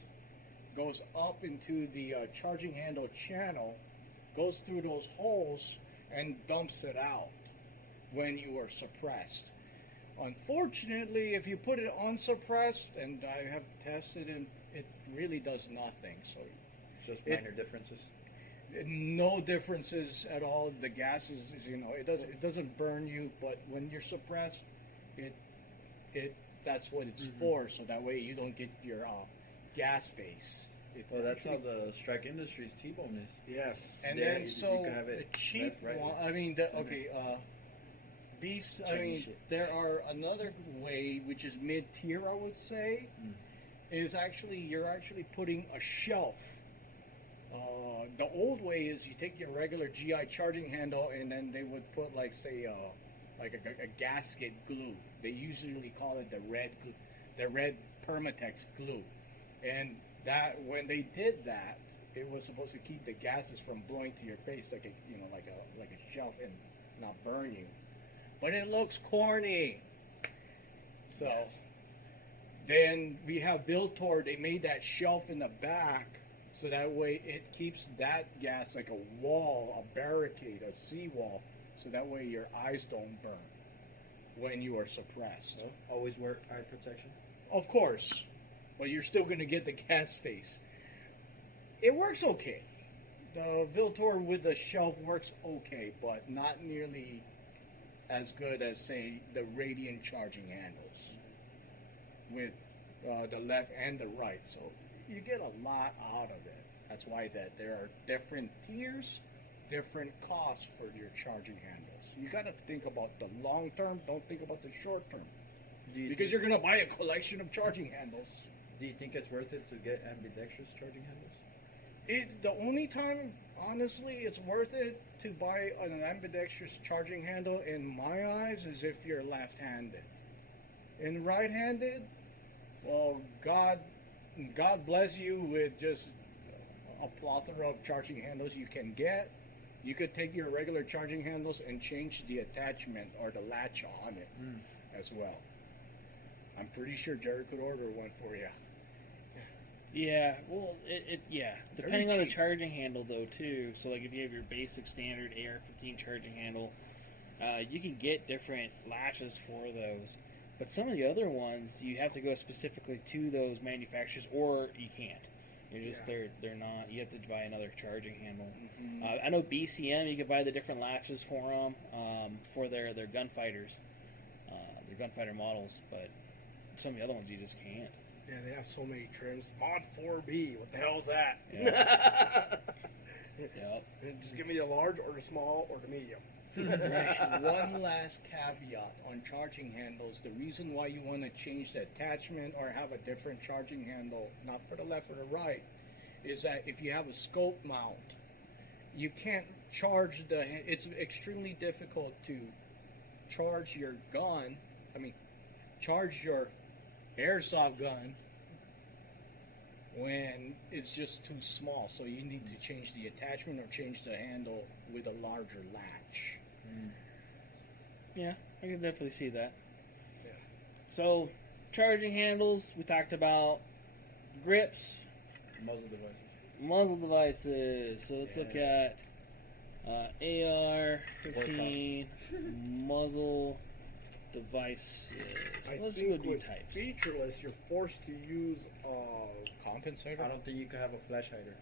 goes up into the charging handle channel, goes through those holes, and dumps it out when you are suppressed. Unfortunately, if you put it unsuppressed, and I have tested it, it really does nothing. So It's just minor differences. no differences at all. The gas is it doesn't burn you, but when you're suppressed, it that's what it's for. So that way you don't get your gas face. Well, that's how the Strike Industries T-bone is. Yes, and Yeah, then you can have the it cheap left, right, one. left, I mean, center. Beast. I Chinese mean, shit. there are another way, which is mid-tier, I would say, is actually you're actually putting a shelf. The old way is you take your regular GI charging handle, and then they would put like say like a gasket glue. They usually call it the red Permatex glue, and that when they did that, it was supposed to keep the gases from blowing to your face like a shelf and not burn you. But it looks corny. So then we have Viltor. They made that shelf in the back, so that way it keeps that gas like a wall, a barricade, a seawall, so that way your eyes don't burn when you are suppressed. Always wear eye protection. Of course, but you're still going to get the gas face. It works okay. The Viltor with the shelf works okay, but not nearly as good as, say, the Radiant charging handles with the left and the right. So you get a lot out of it. That's why that there are different tiers, different costs for your charging handles. You got to think about the long term. Don't think about the short term, because you're going to buy a collection of charging handles. Do you think it's worth it to get ambidextrous charging handles? The only time, honestly, it's worth it to buy an ambidextrous charging handle, in my eyes, is if you're left-handed. And right-handed, well, God bless you with just a plethora of charging handles you can get. You could take your regular charging handles and change the attachment or the latch on it as well. I'm pretty sure Jared could order one for you. Yeah, well, depending on the cheap. charging handle though too. So like if you have your basic standard AR-15 charging handle, you can get different latches for those. But some of the other ones you have to go specifically to those manufacturers, or you can't. You're just they're not. You have to buy another charging handle. I know BCM you can buy the different latches for them for their gunfighters, their gunfighter models, but some of the other ones you just can't. Yeah, they have so many trims. Mod 4B, what the hell is that? Yep. Just give me the large or the small or the medium. One last caveat on charging handles. The reason why you want to change the attachment or have a different charging handle, not for the left or the right, is that if you have a scope mount, you can't charge it's extremely difficult to charge your gun. Charge your airsoft gun when it's just too small. So you need to change the attachment or change the handle with a larger latch. Yeah, I can definitely see that. Yeah. So, charging handles, we talked about grips, Muzzle devices. muzzle devices. So let's look at AR-15 muzzle devices. Let's go think do with types. featureless, you're forced to use a compensator. I don't think you can have a flash hider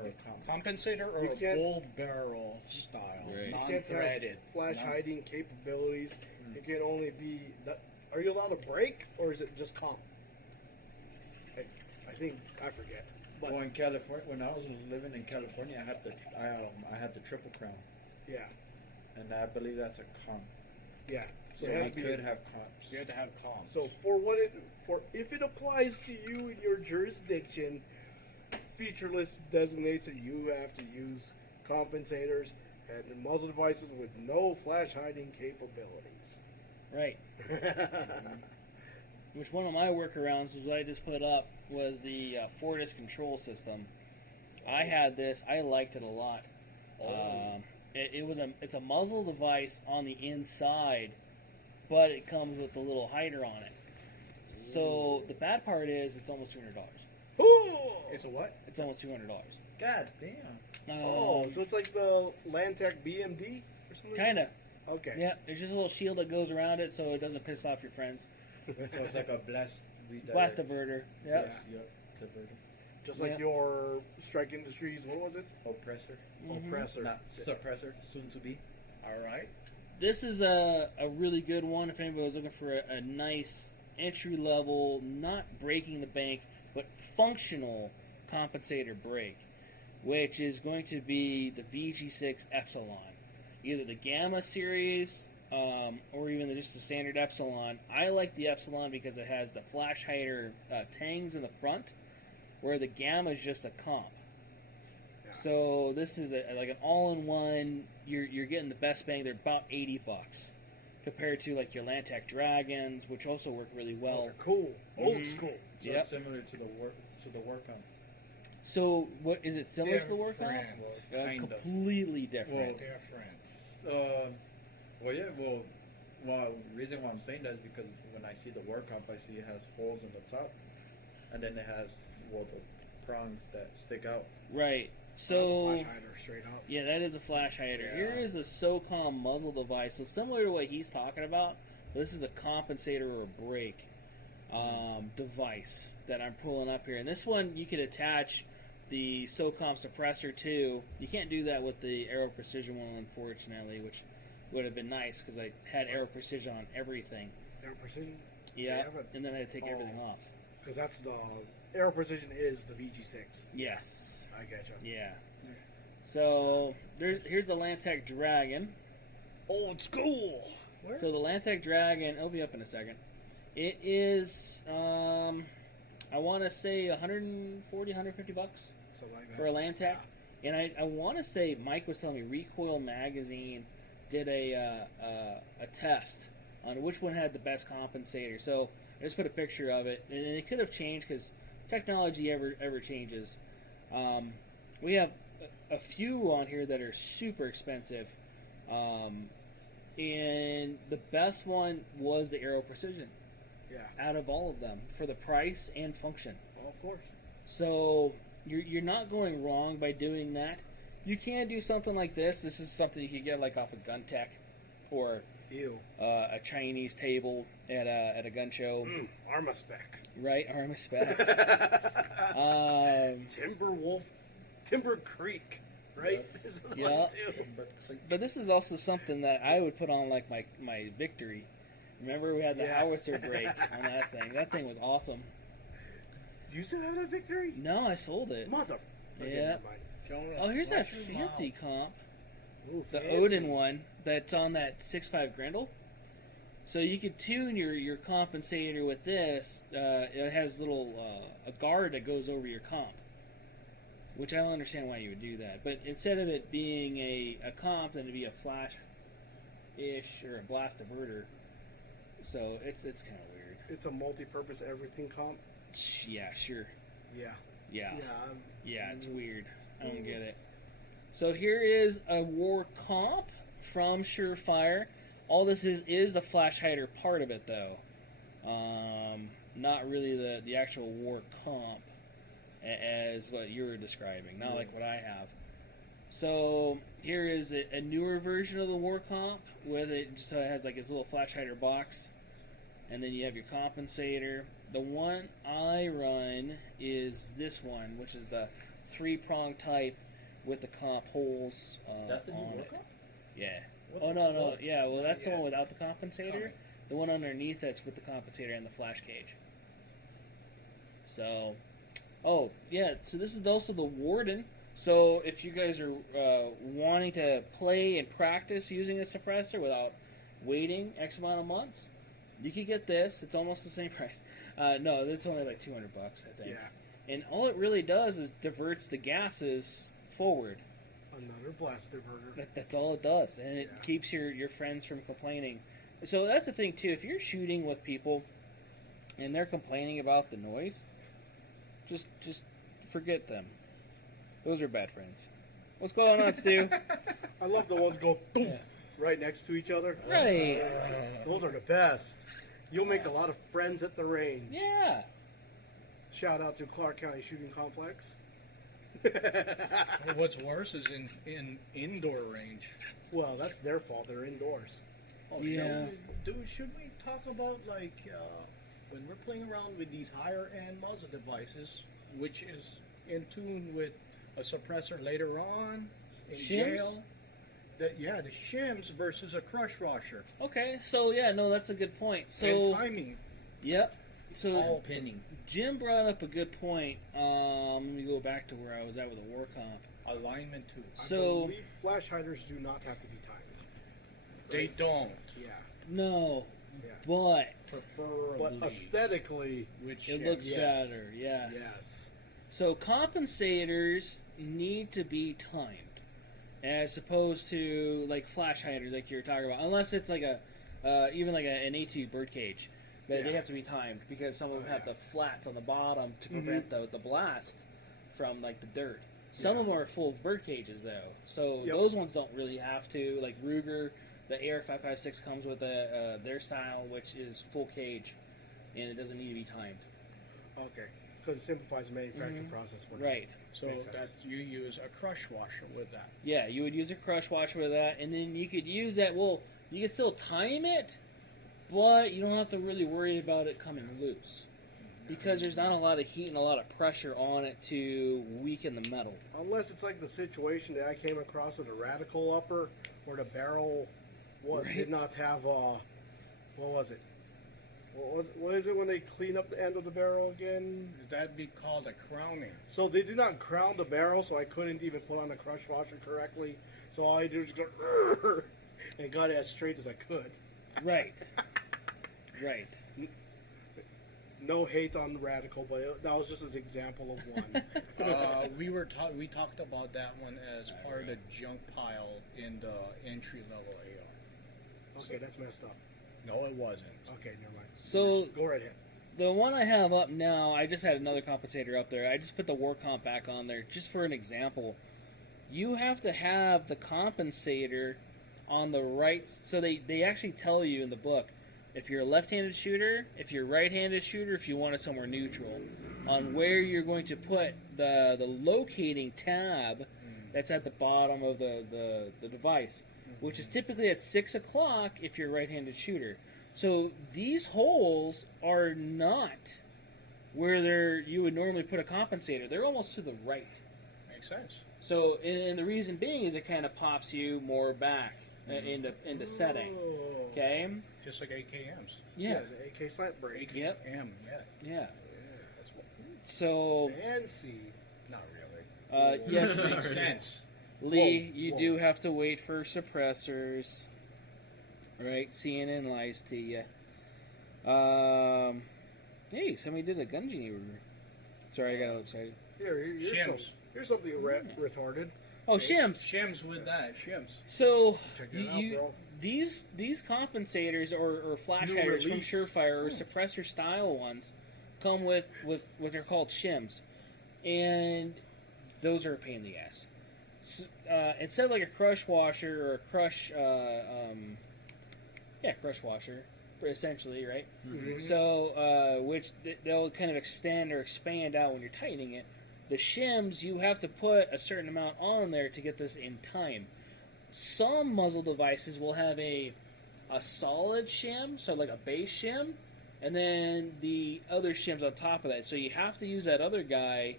or a comp. Compensator or You a can't- bull barrel style, Right. You can't non-threaded. have flash hiding capabilities. It can only be. Are you allowed to break, or is it just comp? I think I forget. But Well, in California, when I was living in California, I had the triple crown, yeah, and I believe that's a comp. yeah. So it has we to be- could have comps. You have to have comp. So if it applies to you in your jurisdiction, featureless designates that you have to use compensators and muzzle devices with no flash hiding capabilities. Right. Which one of my workarounds was what I just put up was the Fortis control system. I had this. I liked it a lot. It's a muzzle device on the inside, but it comes with a little hider on it. So the bad part is it's almost $200. Ooh! It's a what? It's almost $200. God damn. Oh, so it's like the Landtech BMD or something? Kind of. Okay. Yeah, there's just a little shield that goes around it so it doesn't piss off your friends. So it's like a blast redirect. Blast diverter. Yep. Yep. Diverter. Just like Yeah. your Strike Industries, what was it? Oppressor. Oppressor. Not suppressor. Soon to be. All right. This is a really good one if anybody was looking for a nice entry level, not breaking the bank, but functional compensator brake, which is going to be the VG6 Epsilon. Either the Gamma series or even just the standard Epsilon. I like the Epsilon because it has the flash hider tangs in the front, where the Gamma is just a comp. Yeah. So this is like an all-in-one. You're getting the best bang. They're about $80 compared to like your Landtech Dragons, which also work really Oh, well. they're cool. Old Mhm. school. So Yep. it's similar to the work on. So what is it similar to the work on? Different. Well, kind of. Completely different. Different. Well, reason why I'm saying that is because when I see the work comp, I see it has holes in the top, and then it has the prongs that stick out. Right. That's a So flash hider straight up. yeah, that is a flash hider. Yeah. Here is a SOCOM muzzle device. So similar to what he's talking about, but this is a compensator or a brake device that I'm pulling up here. And this one you could attach the SOCOM suppressor to. You can't do that with the Aero Precision one, unfortunately, which would have been nice because I had Aero Precision on everything. Aero Precision? Yeah, Yeah, but- and then I had to take everything off. Because that's the Aero Precision is the VG6. Yes. I getcha. Yeah. So here's the Landtech Dragon. Old school. So the Landtech Dragon, it'll be up in a second. It is, I want to say $140, $150 Something like that. for a Landtech. And I want to say Mike was telling me Recoil Magazine did a test on which one had the best compensator. So I just put a picture of it, and it could have changed because technology ever changes. We have a few on here that are super expensive, and the best one was the Aero Precision Yeah. out of all of them for the price and function. Well, of course. So you're not going wrong by doing that. You can do something like this. This is something you could get like off of Gun Tech or Ew. a Chinese table at a gun show, Arma spec. right? Arma spec. Timber Creek, right? Yeah. This is what Yeah. I do. But this is also something that I would put on like my Victory. Remember we had the Yeah. howitzer brake on that thing. That thing was awesome. Do you still have that Victory? No, I sold it. Mother. Okay, Yeah. never mind. Oh, here's that Watch your fancy mouth. comp. Ooh, The fancy. Odin one that's on that 6.5 Grendel. So you could tune your compensator with this. It has little a guard that goes over your comp, which I don't understand why you would do that. But instead of it being a comp, then it'd be a flash-ish or a blast diverter. So it's kind of weird. It's a multi-purpose everything comp. Yeah, sure. Yeah. Yeah, Yeah. it's weird. I don't get it. So here is a war comp from Surefire. All this is the flash hider part of it, though. Not really the actual war comp as what you were describing, not like what I have. So here is a newer version of the war comp with it. So it has like its little flash hider box, and then you have your compensator. The one I run is this one, which is the 3-prong type with the comp holes. That's the new on work it. comp? Yeah. What Oh the no. fuck? Yeah. Well, that's the Yeah. one without the compensator. Okay. The one underneath that's with the compensator and the flash cage. So, oh yeah. So this is also the Warden. So if you guys are wanting to play and practice using a suppressor without waiting X amount of months, you could get this. It's almost the same price. No, it's only like $200, I think. Yeah. And all it really does is diverts the gases forward. Another blast diverter. That's all it does, and it Yeah. keeps your friends from complaining. So that's the thing too. If you're shooting with people and they're complaining about the noise, just forget them. Those are bad friends. What's going on, Stu? I love the ones go boom right next to each other. Right. Those are the best. You'll make a lot of friends at the range. Yeah. Shout out to Clark County Shooting Complex. What's worse is in indoor range. Well, that's their fault. They're indoors. Oh, Yeah. Should we talk about like when we're playing around with these higher end muzzle devices, which is in tune with a suppressor later on in Shims? jail? The shims versus a crush washer. Okay, so yeah, no, that's a good point. So And timing. Yep. So All pinning. Jim brought up a good point. Let me go back to where I was at with the war comp. Alignment too. I So believe flash hiders do not have to be timed. They don't. Yeah. no, Yeah. but Preferably. But aesthetically, Which it looks Yes. better. Yes. yes. So compensators need to be timed, as opposed to like flash hiders, like you're talking about. Unless it's like even like an A2 birdcage, but they Yeah. have to be timed because some of them Oh, have yeah. the flats on the bottom to prevent the blast from like the dirt. Some of them are full of bird cages though, so Yep. those ones don't really have to. Like Ruger, the AR-556 comes with their style, which is full cage, and it doesn't need to be timed. Okay. Because it simplifies the manufacturing process for them. Right. So Makes sense. that you use a crush washer with that. Yeah, you would use a crush washer with that, and then you could use that. Well, you can still time it, but you don't have to really worry about it coming loose because there's not a lot of heat and a lot of pressure on it to weaken the metal. Unless it's like the situation that I came across with a radical upper, where the barrel Right. did not have what was it? What is it when they clean up the end of the barrel again? That'd be called a crowning. So they did not crown the barrel, so I couldn't even put on the crush washer correctly. So all I did was go "Urgh," and got it as straight as I could. Right. Right. No hate on the radical, but that was just an example of one. We talked about that one as part of the junk pile in the entry level AR. Okay, that's messed up. No, it wasn't. Okay, never mind. So Go right ahead. the one I have up now, I just had another compensator up there. I just put the war comp back on there just for an example. You have to have the compensator on the right. So they actually tell you in the book if you're a left-handed shooter, if you're a right-handed shooter, if you want it somewhere neutral, on where you're going to put the locating tab that's at the bottom of the device, which is typically at 6 o'clock if you're a right-handed shooter. So these holes are not where you would normally put a compensator. They're almost to the right. Makes sense. So, and the reason being is it kind of pops you more back into setting. Oh. Okay? Just like AKMs. Yeah. the AK slant break. Yep. AM, yeah. Yeah. That's what, So, Fancy. not really. yes, Makes sense. Lee, Whoa, you whoa. do have to wait for suppressors. Right? CNN lies to you. Hey, somebody did a gun genie review. Sorry, I got a little excited. Here's something retarded. Oh, shims. Shims with that. Shims. So Check it out, bro. these compensators or flash New hiders release. from Surefire or suppressor style ones come with what they're called shims, and those are a pain in the ass. So, instead of like a crush washer or a crush washer, essentially, right? Mhm. So which they'll kind of extend or expand out when you're tightening it. The shims, you have to put a certain amount on there to get this in time. Some muzzle devices will have a solid shim, so like a base shim, and then the other shims on top of that. So you have to use that other guy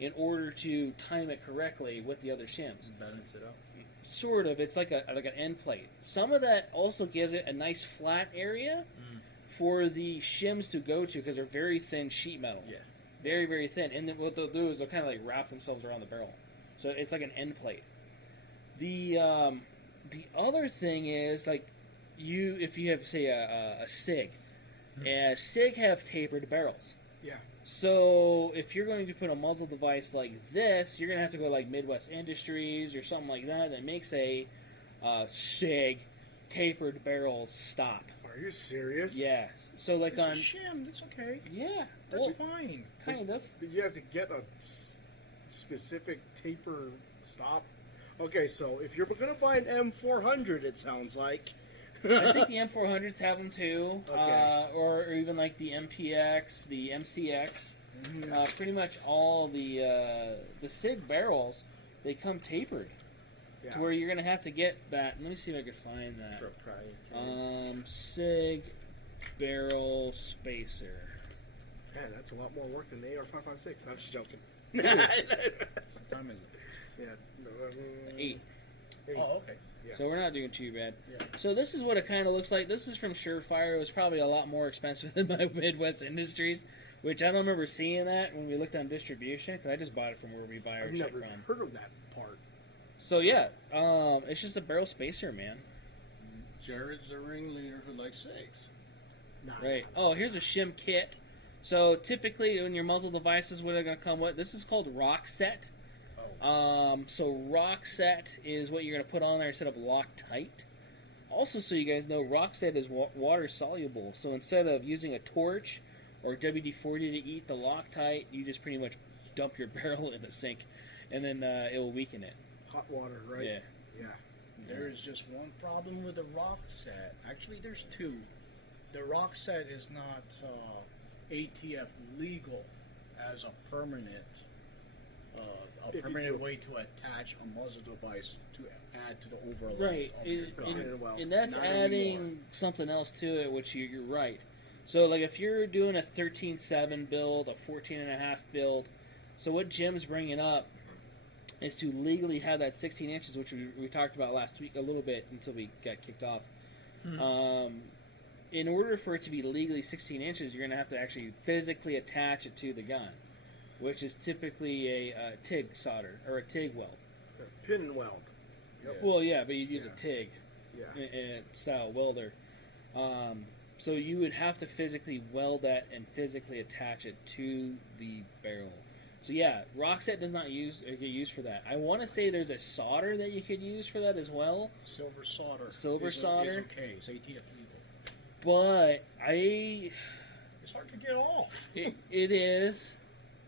in order to time it correctly with the other shims. Balance it out. Sort of, it's like an end plate. Some of that also gives it a nice flat area for the shims to go to because they're very thin sheet metal. Yeah. Very, very thin. And then what they'll do is they'll kind of like wrap themselves around the barrel. So it's like an end plate. The other thing is like if you have say a SIG, and SIG have tapered barrels. Yeah. So if you're going to put a muzzle device like this, you're going to have to go like Midwest Industries or something like that makes a SIG tapered barrel stop. Are you serious? Yes. So like It's on a shim. That's okay. yeah, That's well, fine. kind of. But you have to get a specific taper stop. Okay, so if you're going to buy an M400, it sounds like. I think the M400s have them too, Okay. or even like the MPX, the MCX. Pretty much all the SIG barrels, they come tapered to where you're going to have to get that. Let me see if I can find that. Proprietary. SIG barrel spacer. Man, that's a lot more work than the AR-556. No, I'm just joking. What time is it? Yeah. No, 8. Oh, okay. Yeah. So we're not doing too bad. Yeah. So this is what it kind of looks like. This is from Surefire. It was probably a lot more expensive than my Midwest Industries, which I don't remember seeing that when we looked on distribution, because I just bought it from where we buy our I've shit never from. heard of that part. So yeah, it's just a barrel spacer, man. Jared's the ringleader who likes SIGs. Nah. Right. Oh, here's a shim kit. So typically, when your muzzle devices, what are going to come with? This is called Rock Set. So Rock Set is what you're going to put on there instead of Loctite. Also, so you guys know, Rock Set is water soluble. So instead of using a torch or WD-40 to eat the Loctite, you just pretty much dump your barrel in the sink, and then it will weaken it. Hot water, right? Yeah. Yeah. There is just one problem with the Rock Set. Actually, there's two. The Rock Set is not ATF legal as a permanent way to attach a muzzle device to add to the overlay. Right, of your gun. and that's Not adding anymore. something else to it, which you're right. So, like, if you're doing a 13.7 build, a 14.5 build, so what Jim's bringing up is to legally have that 16 inches, which we talked about last week a little bit until we got kicked off. In order for it to be legally 16 inches, you're going to have to actually physically attach it to the gun, which is typically a TIG solder or a TIG weld. Pin and weld. Yep. Well, yeah, but you'd use a TIG Yeah. style welder. So you would have to physically weld that and physically attach it to the barrel. So yeah, Rockset does not get used for that. I want to say there's a solder that you could use for that as well. Silver solder. Silver is solder. Is okay. It's ATF legal. But It's hard to get off. it is.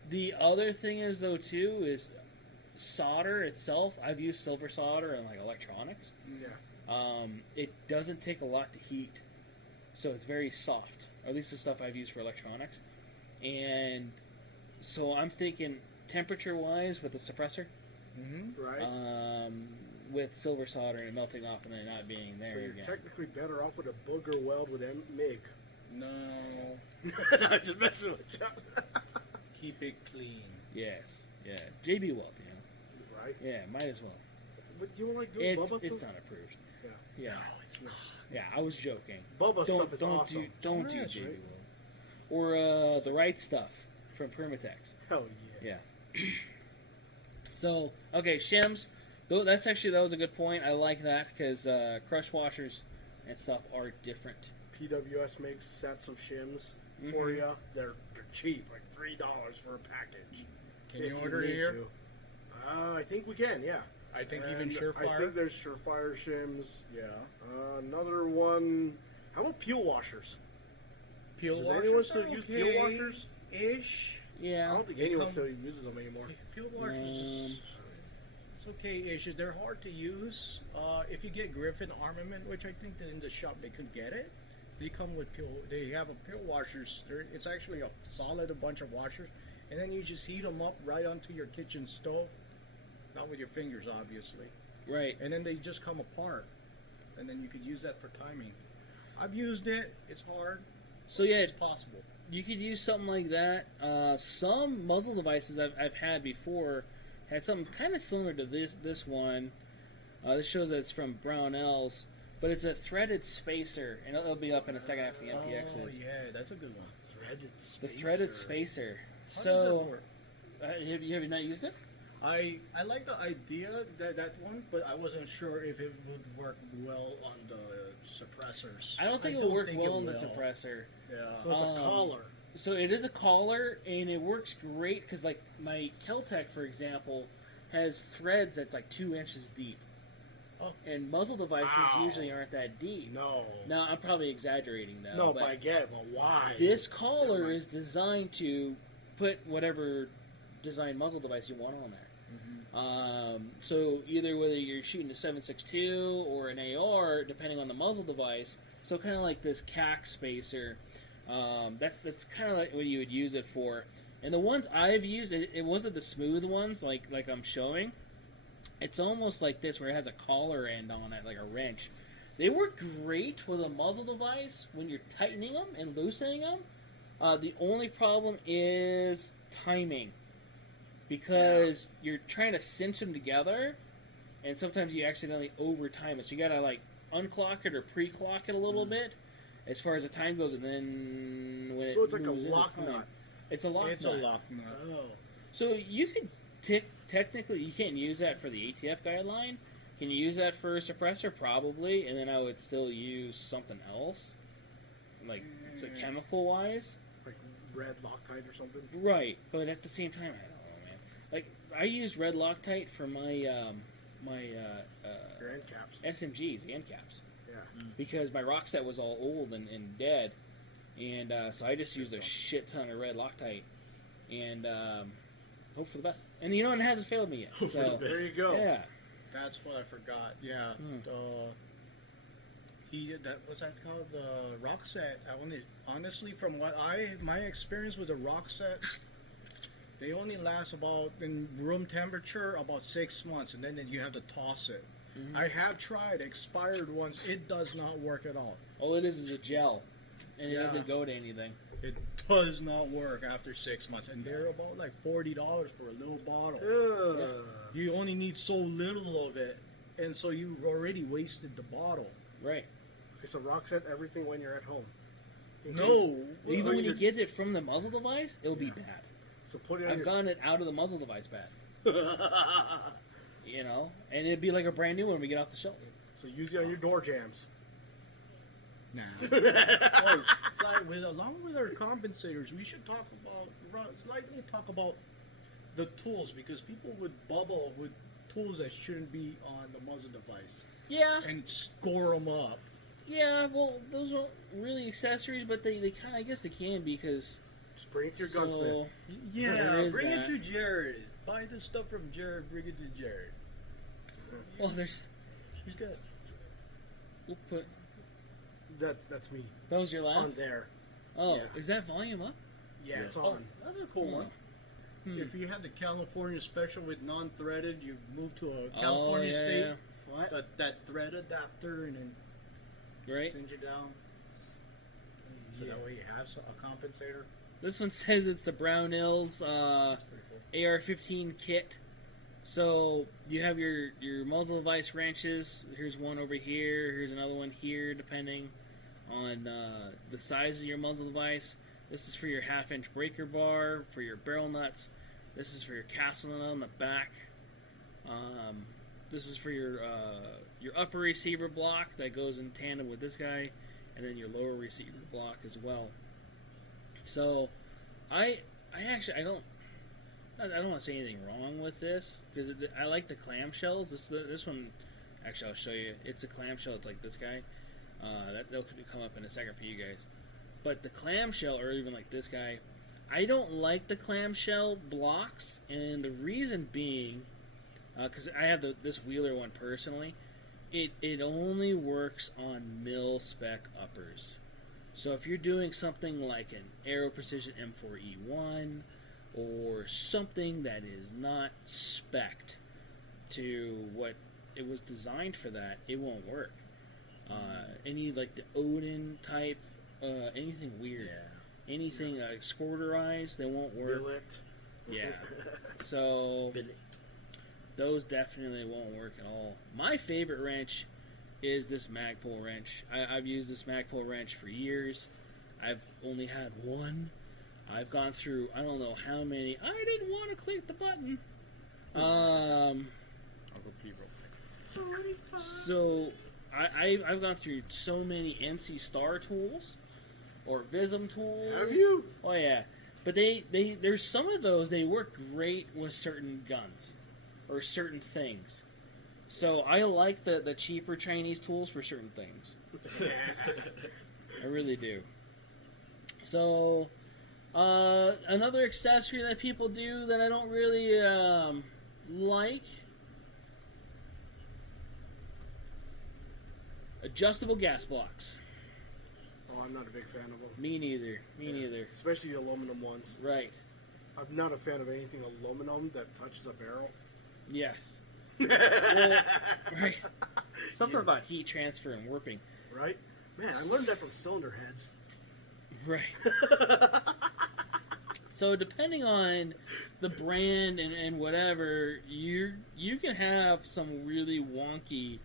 The other thing is though too is solder itself. I've used silver solder in like electronics. Yeah. It doesn't take a lot to heat, so it's very soft. Or at least the stuff I've used for electronics. And so I'm thinking temperature-wise with the suppressor, Right. with silver solder and melting off and then not being there So you're again. technically better off with a booger weld with MIG. No. I'm just messing with you. Keep it clean. Yes, yeah. JB weld, you know. Right. Yeah, might as well. But you don't like doing Bubba It's stuff? not approved. Yeah. Yeah, No, it's not. yeah. I was joking. Bubba stuff is don't awesome. Don't do Yeah, JB right. weld. Or the right stuff from Permatex. Hell yeah. Yeah. So, okay, shims. That was a good point. I like that because crush washers and stuff are different. PWS makes sets of shims for you. They're cheap, like $3 for a package. Can if you order need here? to. I think we can, yeah. I think And even Surefire. I think there's Surefire shims. Yeah. Another one. How about peel washers? Peel Does washers anyone still are use okay peel washers? Ish. I Yeah. don't think They anyone come- still uses them anymore. Peel washers. It's okay-ish. They're hard to use. If you get Griffin Armament, which I think that in the shop they could get it, they come with peel. They have a peel washers. It's actually a bunch of washers, and then you just heat them up right onto your kitchen stove, not with your fingers, obviously. Right. And then they just come apart, and then you could use that for timing. I've used it. It's hard. So yeah, It's possible. you could use something like that. Some muzzle devices I've had before had something kind of similar to this one. This shows that it's from Brownells, but it's a threaded spacer, and it'll be up in a second after the MPXs. Oh yeah, that's a good one. Threaded The spacer. threaded spacer. How does So, that work? have you not used it? I like the idea that one, but I wasn't sure if it would work well on the suppressors. I don't think it will work well on the will. suppressor. Yeah. So it's a collar. So it is a collar, and it works great because, like, my Keltec, for example, has threads that's like 2 inches deep. Oh. And muzzle devices Wow. usually aren't that deep. No. Now, I'm probably exaggerating, though. No, but but I get it. But why? this collar is designed to put whatever design muzzle device you want on there. So either whether you're shooting a 7.62 or an AR, depending on the muzzle device, so kind of like this CAC spacer, that's kind of like what you would use it for. And the ones I've used, it wasn't the smooth ones like I'm showing. It's almost like this, where it has a collar end on it, like a wrench. They work great with a muzzle device when you're tightening them and loosening them. The only problem is timing, because you're trying to cinch them together, and sometimes you accidentally over time it. So you gotta like unclock it or pre-clock it a little bit, as far as the time goes, and then when So it's like a lock nut. It's a lock nut. It's a lock nut. Oh. So you could technically, you can't use that for the ATF guideline. Can you use that for a suppressor? Probably, and then I would still use something else, like it's a chemical wise. Like red Loctite or something? Right, but at the same time, I don't know, man. Like, I used red Loctite for my Your end caps. SMGs, the end caps, Yeah. because my rock set was all old and dead, and so I just used a shit ton of red Loctite, and hope for the best. And you know, it hasn't failed me yet. So, There you go. yeah. That's what I forgot. Yeah. What's that called? The rock set. Honestly, from my experience with the rock set, they only last about, in room temperature, about 6 months, and then you have to toss it. Mm-hmm. I have tried expired ones. It does not work at all. All it is a gel, and it Yeah. doesn't go to anything. It does not work after 6 months, and they're about like $40 for a little bottle. Ugh. You only need so little of it, and so you already wasted the bottle. Right. It's a rock set everything when you're at home. No, Even when you get it from the muzzle device, it'll be bad. So put it on I've your... gotten it out of the muzzle device bad. You know? And it'd be like a brand new one when we get off the shelf. So use it on your door jams. Nah. Along with our compensators, we should lightly talk about the tools, because people would bubble with tools that shouldn't be on the muzzle device Yeah. and score them up. Yeah, well, those aren't really accessories, but they kind of, I guess they can be, because... Just bring it to your gunsmith. There Yeah, is bring that. it to Jared. Buy the stuff from Jared. Bring it to Jared. Well, there's... He's good. We'll put... That's me. That was your laugh? On there. Oh, Yeah. is that volume up? Yeah, it's Oh, on. that's a cool one. Hmm. If you had the California special with non-threaded, you move to a California yeah, state. yeah. What? That thread adapter, and then Right? send you down. So Yeah. that way you have a compensator. This one says it's the Brownells That's pretty cool. AR-15 kit. So you have your muzzle device wrenches. Here's one over here. Here's another one here, depending on the size of your muzzle device. This is for your half-inch breaker bar, for your barrel nuts. This is for your castle nut on the back. This is for your upper receiver block that goes in tandem with this guy, and then your lower receiver block as well. So, I don't want to say anything wrong with this, because I like the clamshells. This one, actually, I'll show you. It's a clamshell. It's like this guy. That'll come up in a second for you guys. But the clamshell, or even like this guy, I don't like the clamshell blocks, and the reason being, because I have this Wheeler one personally, it only works on mil-spec uppers. So if you're doing something like an Aero Precision M4E1, or something that is not spec'd to what it was designed for, that it won't work. Any like the Odin type, anything weird, anything exporterized, they won't work. Billet. Yeah. So those definitely won't work at all. My favorite wrench is this Magpul wrench. I've used this Magpul wrench for years. I've only had one. I've gone through, I don't know how many. I didn't want to click the button. I'll go pee real quick. So I've gone through so many NC Star tools or Vism tools. Have you? Oh yeah, but there's some of those, they work great with certain guns or certain things. So I like the cheaper Chinese tools for certain things. I really do. So another accessory that people do that I don't really like adjustable gas blocks. Oh, I'm not a big fan of them. Me neither. Especially the aluminum ones. Right. I'm not a fan of anything aluminum that touches a barrel. Yes. Well, right. Something about heat transfer and warping. Right? Man, I learned that from cylinder heads. Right. So depending on the brand and whatever, you can have some really wonky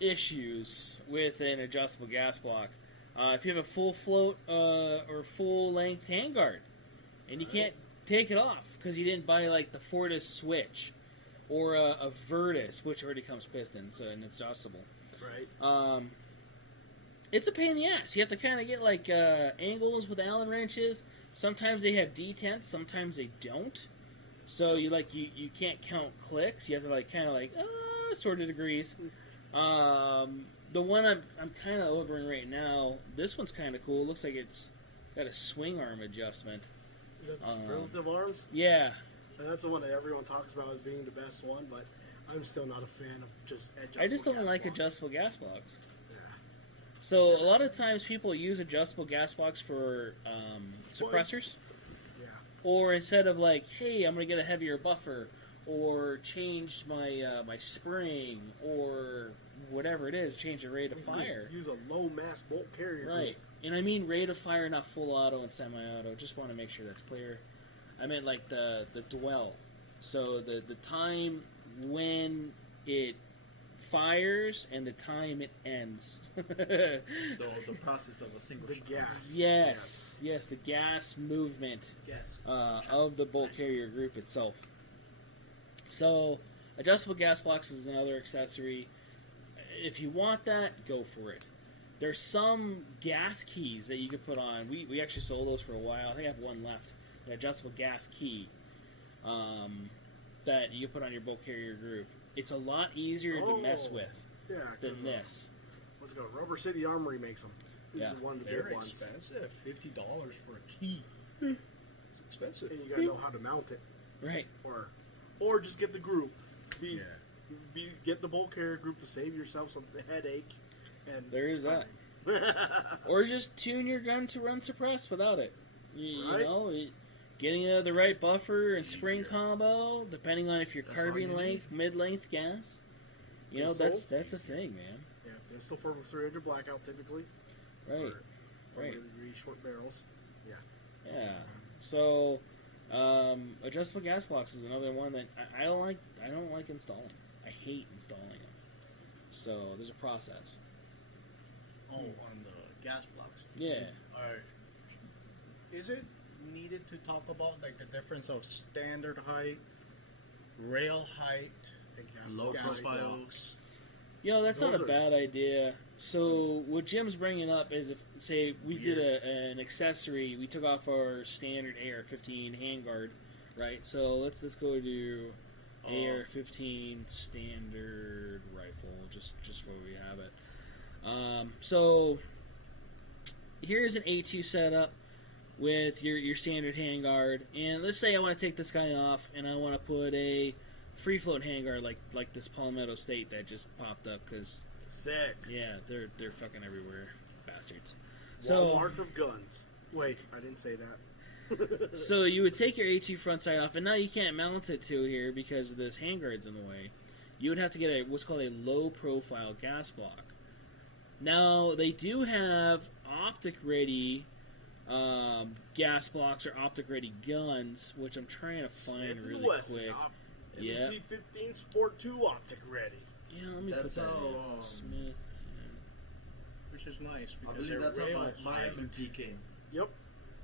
issues with an adjustable gas block. If you have a full float or full length handguard, and you can't take it off because you didn't buy like the Fortis switch or a Virtus, which already comes piston, so and it's adjustable. Right. It's a pain in the ass. You have to kind of get like angles with Allen wrenches. Sometimes they have detents, sometimes they don't. So you can't count clicks. You have to like kind of like sort of degrees. The one I'm kind of overing right now. This one's kind of cool. Looks like it's got a swing arm adjustment. That's relative arms. Yeah. And that's the one that everyone talks about as being the best one, but I'm still not a fan of just adjustable. I just don't like blocks. adjustable gas blocks. Yeah. So a lot of times people use adjustable gas blocks for suppressors. Yeah. Or instead of like, hey, I'm going to get a heavier buffer, or change my my spring, or whatever it is, change the rate of fire. Use a low mass bolt carrier. Right. Group. And I mean rate of fire, not full auto and semi-auto. Just want to make sure that's clear. I meant like the dwell. So the time when it fires and the time it ends. The process of a single The shot. gas. Yes, the gas movement Yes. of the bolt carrier group itself. So, adjustable gas blocks is another accessory. If you want that, go for it. There's some gas keys that you can put on. We actually sold those for a while. I think I have one left. An adjustable gas key that you can put on your bolt carrier group. It's a lot easier to mess with Yeah, than 'cause, this. What's it called? Rubber City Armory makes them. This Yeah. is one of the Very big ones. expensive. $50 for a key. It's expensive. And you gotta know how to mount it, Right. or just get the group. Yeah. Get the bolt carrier group to save yourself some headache. And There is that. Or just tune your gun to run suppressed without it. You Right. know, getting the right buffer and spring combo, depending on if you're That's all carbine you length, mid-length gas. You know, Pistols? that's a thing, man. Yeah, pistol for 300 blackout typically. Right. Or Right. really short barrels. Yeah. So, adjustable gas blocks is another one that I don't like. I don't like installing. I hate installing them. So there's a process. Oh, on the gas blocks. Yeah. Is it needed to talk about like the difference of standard height, rail height, Low gas profile. blocks? You know, that's not Those a are- bad idea. So what Jim's bringing up is if, say, we did an accessory, we took off our standard AR-15 handguard, right? So let's go to AR-15 standard rifle, just so we have it. So here's an A2 setup with your standard handguard, and let's say I want to take this guy off, and I want to put a free float handguard like this Palmetto State that just popped up because Sick. yeah, they're fucking everywhere, bastards. So Walmart of guns. Wait, I didn't say that. so you would take your A2 front sight off, and now you can't mount it to here because this handguard's in the way. You would have to get what's called a low profile gas block. Now they do have optic ready gas blocks or optic ready guns, which I'm trying to find Smith & really Wesson quick. Yeah. Yeah. 15 Sport 2 optic ready. Yeah, let me put That's that how, in. Smith. Which is nice I because believe they're that's rail how my height. MMT came. Yep.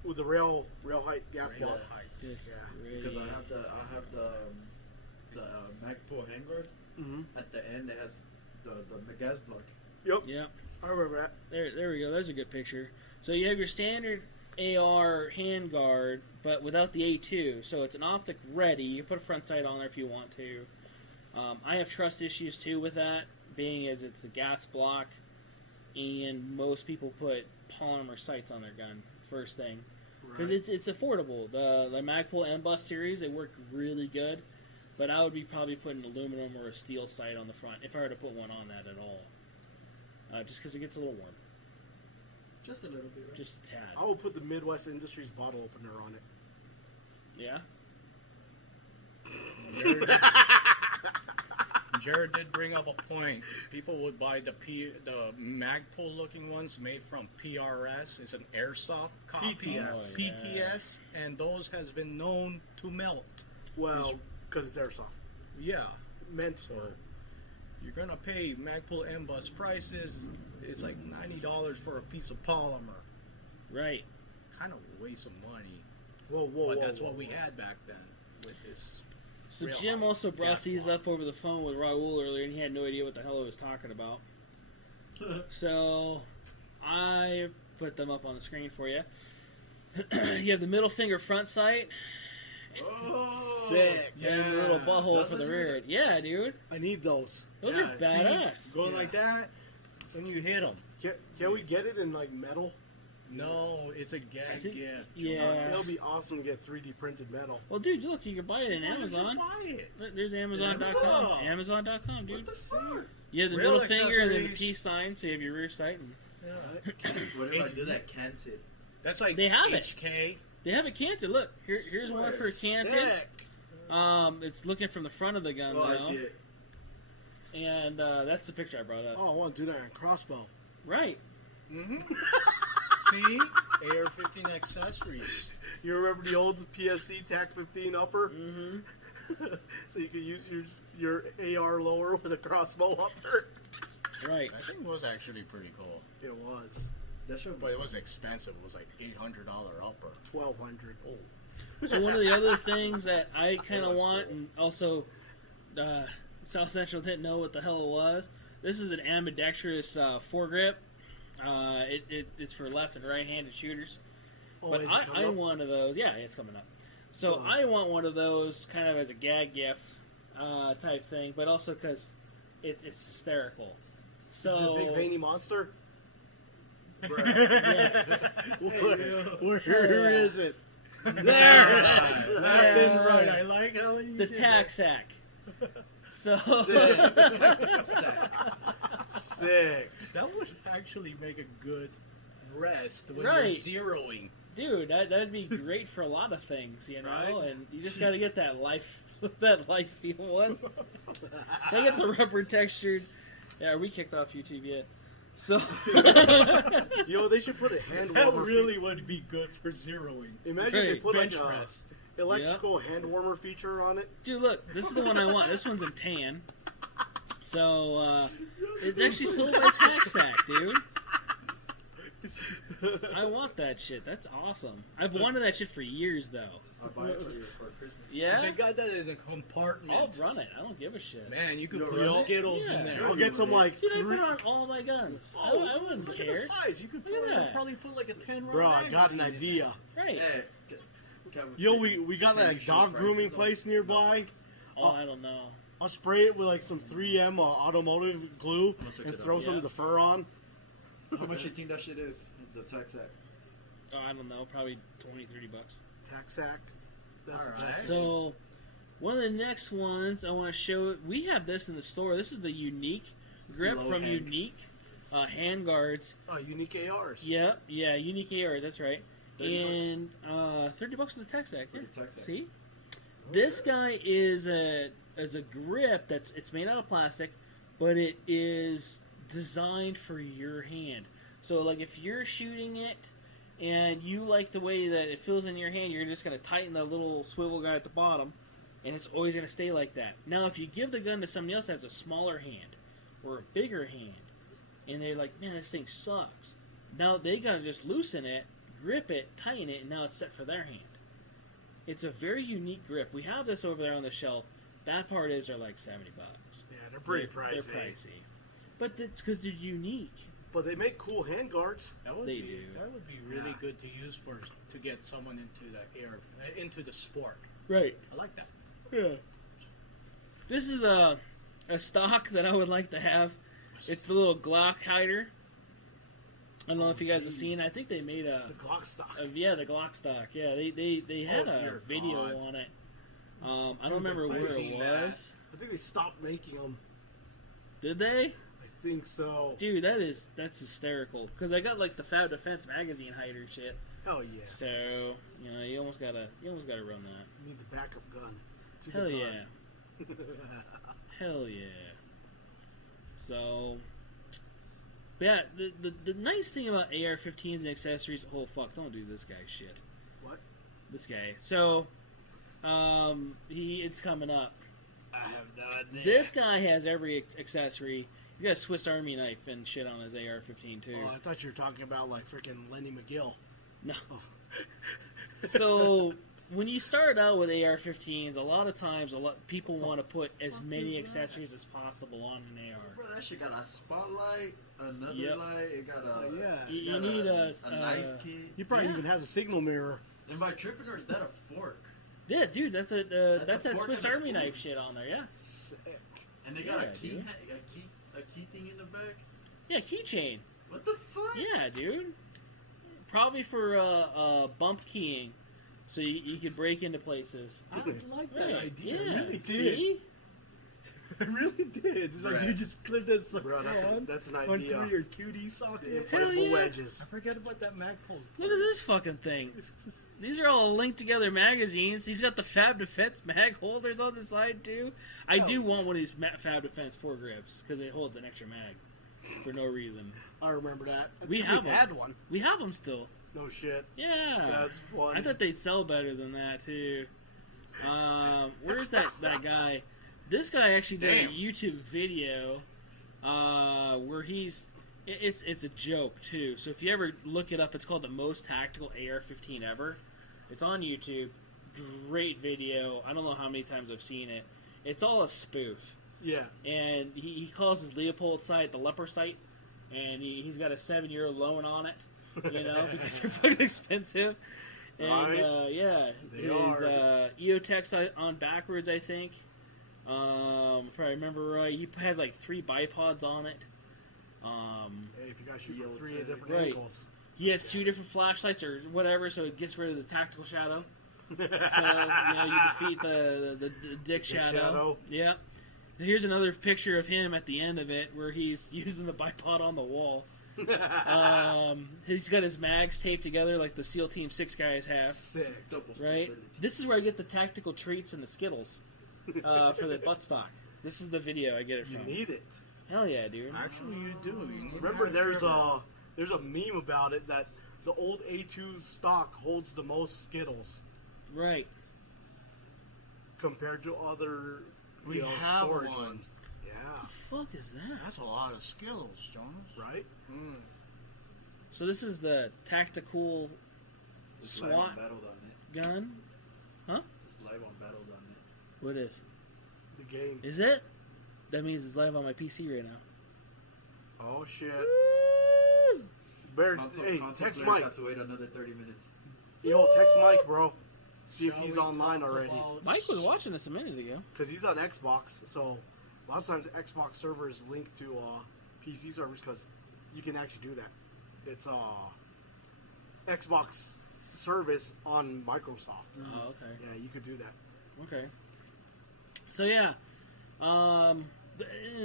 With the rail height gas Rail block. height. Yeah. Yeah. Because I have the Magpul handguard. Mm-hmm. At the end, it has the gas block. Yep. Yeah. I remember that. There we go. There's a good picture. So you have your standard AR handguard, but without the A2. So it's an optic ready. You put a front sight on there if you want to. I have trust issues too with that, being as it's a gas block, and most people put polymer sights on their gun first thing because Right. it's affordable. The Magpul M-Bus series, they work really good. But I would be probably putting aluminum or a steel sight on the front if I were to put one on that at all. Just because it gets a little warm. Just a little bit, right? Just a tad. I will put the Midwest Industries bottle opener on it. Yeah? Jared did bring up a point. People would buy the Magpul looking ones made from PRS. It's an airsoft copy. PTS. Oh, yeah. PTS, and those has been known to melt. Well, because it's airsoft. Yeah. Meant So for. you're gonna pay Magpul M-Bus prices. It's like $90 for a piece of polymer. Right. Kind of a waste of money. Whoa, whoa, But whoa, that's whoa, what we whoa. had back then with this. So real Jim high also brought gas these block. up over the phone with Raul earlier, and he had no idea what the hell I was talking about. So I put them up on the screen for you. You have the middle finger front sight, Oh, Sick. and the little butthole Does for it the do rear. Yeah, dude. I need those. Those Yeah, are badass. See, go like that when you hit them. Can we get it in like metal? No, it's a I gag think- gift. yeah. It'll be awesome to get 3D printed metal. Well, dude, look, you can buy it in Amazon. Just buy it. Look, there's Amazon.com. Amazon. Amazon.com, dude. What the fuck? You have the Real middle finger and then the accessories. peace sign, so you have your rear sight. And What if I do that canted? That's like They have it. HK. they have it canted. Look, here's one for canted. Sick. It's looking from the front of the gun Oh, I now, see it. and that's the picture I brought up. Oh, I want to do that on crossbow. Right. Mm-hmm. See? AR-15 accessories. You remember the old PSC TAC 15 upper? Mm-hmm. So you could use your AR lower with a crossbow upper. Right. I think it was actually pretty cool. It was That should But it was expensive. It was like $800 upper. 1,200. So one of the other things that I kind It of was want, cool. and also South Central didn't know what the hell it was. This is an ambidextrous foregrip. It's for left and right-handed shooters. Oh, But is it I coming up? want one of those. Yeah, it's coming up. So Oh. I want one of those kind of as a gag gift type thing, but also because it's hysterical. Is it a So big veiny monster? yes. Where is it? Left Yes. and right. I like how you the did tack sack. So Sick. That would actually make a good rest when Right. you're zeroing. dude, that'd be great for a lot of things, you know. Right. And you just got to get that life feel one. I get the rubber textured. Yeah, we kicked off YouTube yet. So Yo, they should put a hand That warmer. really would be good for zeroing. Imagine they Right. put like Bench a press. electrical hand warmer feature on it. dude, look, this is the one I want. This one's in tan. So it's actually sold by TaxAct, dude. I want that shit. That's awesome. I've wanted that shit for years, though. I'll buy it for you for Christmas. Yeah, They got that in a compartment. I'll run it. I don't give a shit. Man, you could You're put real? Skittles Yeah. in there. I'll get some like Dude, I three. put on all my guns. I wouldn't Look care. at the size. You could Look at that. probably put like a 10 round Bro, I got an magazine in idea. Right. Hey, can Yo, we got Can that you show dog grooming prices on- place nearby. Oh, I don't know. I'll spray it with like some 3M automotive glue I'll switch and it up. throw some Yeah. of the fur on. How much you think that shit is? The tax act. Oh, I don't know. Probably $20-$30. Taxac. That's Alright. the best. So, one of the next ones I want to show. We have this in the store. This is the Unique grip Low from Hank. Unique Hand Guards. Unique ARs. Yep, yeah, Unique ARs. That's right. $30. And $30 for the tax act. For Yeah. the tax act. See, this guy is a grip it's made out of plastic, but it is designed for your hand. So, like, if you're shooting it and you like the way that it feels in your hand, you're just going to tighten the little swivel guy at the bottom, and it's always going to stay like that. Now, if you give the gun to somebody else that has a smaller hand or a bigger hand, and they're like, man, this thing sucks, now they got to just loosen it, grip it, tighten it, and now it's set for their hand. It's a very unique grip. We have this over there on the shelf. Bad part is they're like $70. Yeah, they're pretty They're pricey. pricey. But it's because they're unique. But they make cool hand guards. That would They be, do. That would be really Yeah. good to use to get someone into the air, into the sport. Right. I like that. Yeah. This is a stock that I would like to have. It's the little Glock hider. I don't know if you guys have seen. I think they made The Glock stock. the Glock stock. Yeah, they had Oh, a dear video God. on it. I don't remember where it was. I think they stopped making them. Did they? I think so. Dude, that's hysterical. Because I got like the Fab Defense magazine hider shit. Hell yeah. So you almost gotta run that. You need the backup gun. To Hell the yeah. gun. Hell yeah. So, but yeah, the nice thing about AR-15s and accessories. Oh fuck! Don't do this guy shit. What? This guy. So, it's coming up. I have no idea. This guy has every accessory. He's got a Swiss Army knife and shit on his AR-15 too. Oh, I thought you were talking about like freaking Lenny McGill. No. Oh. So when you start out with AR-15s, a lot of times people want to put as many accessories as possible on an AR. Bro, that shit got a spotlight, another Yep. light. It got a You need a knife kit. He probably Yeah. even has a signal mirror. Am I tripping or is that a fork? Yeah, dude, that's That's that a fork Swiss and a Army spoon. knife shit on there. Yeah, Sick. And they got Yeah, a key, dude. a key thing in the back. yeah, keychain. What the fuck? Yeah, dude. Probably for bump keying, so you could break into places. I like that Right, idea. Yeah, I really did. see? I really did. It's like Right. you just clip that sucker Bro, on, that's an on idea. through your QD socket. Inflatable yeah. wedges. I forget about that Magpul. Look at this fucking thing. These are all linked together magazines. He's got the Fab Defense mag holders on the side too. I do want one of these Fab Defense foregrips because it holds an extra mag for no reason. I remember that. I We think have we one. had one. We have them still. No shit. Yeah, That's funny. I thought they'd sell better than that too. Where's that guy? This guy actually did Damn. a YouTube video where it's a joke too. So if you ever look it up, it's called the most tactical AR-15 ever. It's on YouTube. Great video. I don't know how many times I've seen it. It's all a spoof. Yeah. And he calls his Leopold sight the leper sight, and he's got a 7-year loan on it, because they're fucking expensive. And Right. yeah, They his are. EOTech's on backwards, I think. If I remember right, he has like 3 bipods on it. Hey, if you guys shoot from 3 different Right. angles. He has 2 different flashlights or whatever, so it gets rid of the tactical shadow. So you defeat the dick shadow. Yeah. Here's another picture of him at the end of it, where he's using the bipod on the wall. He's got his mags taped together like the SEAL Team 6 guys have. Sick. Double Right? stability. This is where I get the tactical treats and the Skittles for the buttstock. This is the video I get it You from. need it. Hell yeah, dude. Actually, you do. You need to Remember, have there's it. a meme about it that the old A2 stock holds the most Skittles Right. compared to other We have storage one. ones. Yeah. The fuck is that? That's a lot of skills, Jonas. Right? Mm. So this is the tactical It's live SWAT on Battle.net. gun? It's live on Battle.net. What is? The game. Is it? That means it's live on my PC right now. Oh shit. Woo! Bear, Console hey, players text Mike. have to wait another 30 minutes. Yo, text Mike, bro. See if Shall he's we online talk already. about- Mike was watching this a minute ago. Because he's on Xbox, so a lot of times Xbox servers link to PC servers because you can actually do that. It's Xbox service on Microsoft. Oh, okay. Yeah, you could do that. Okay. So yeah, and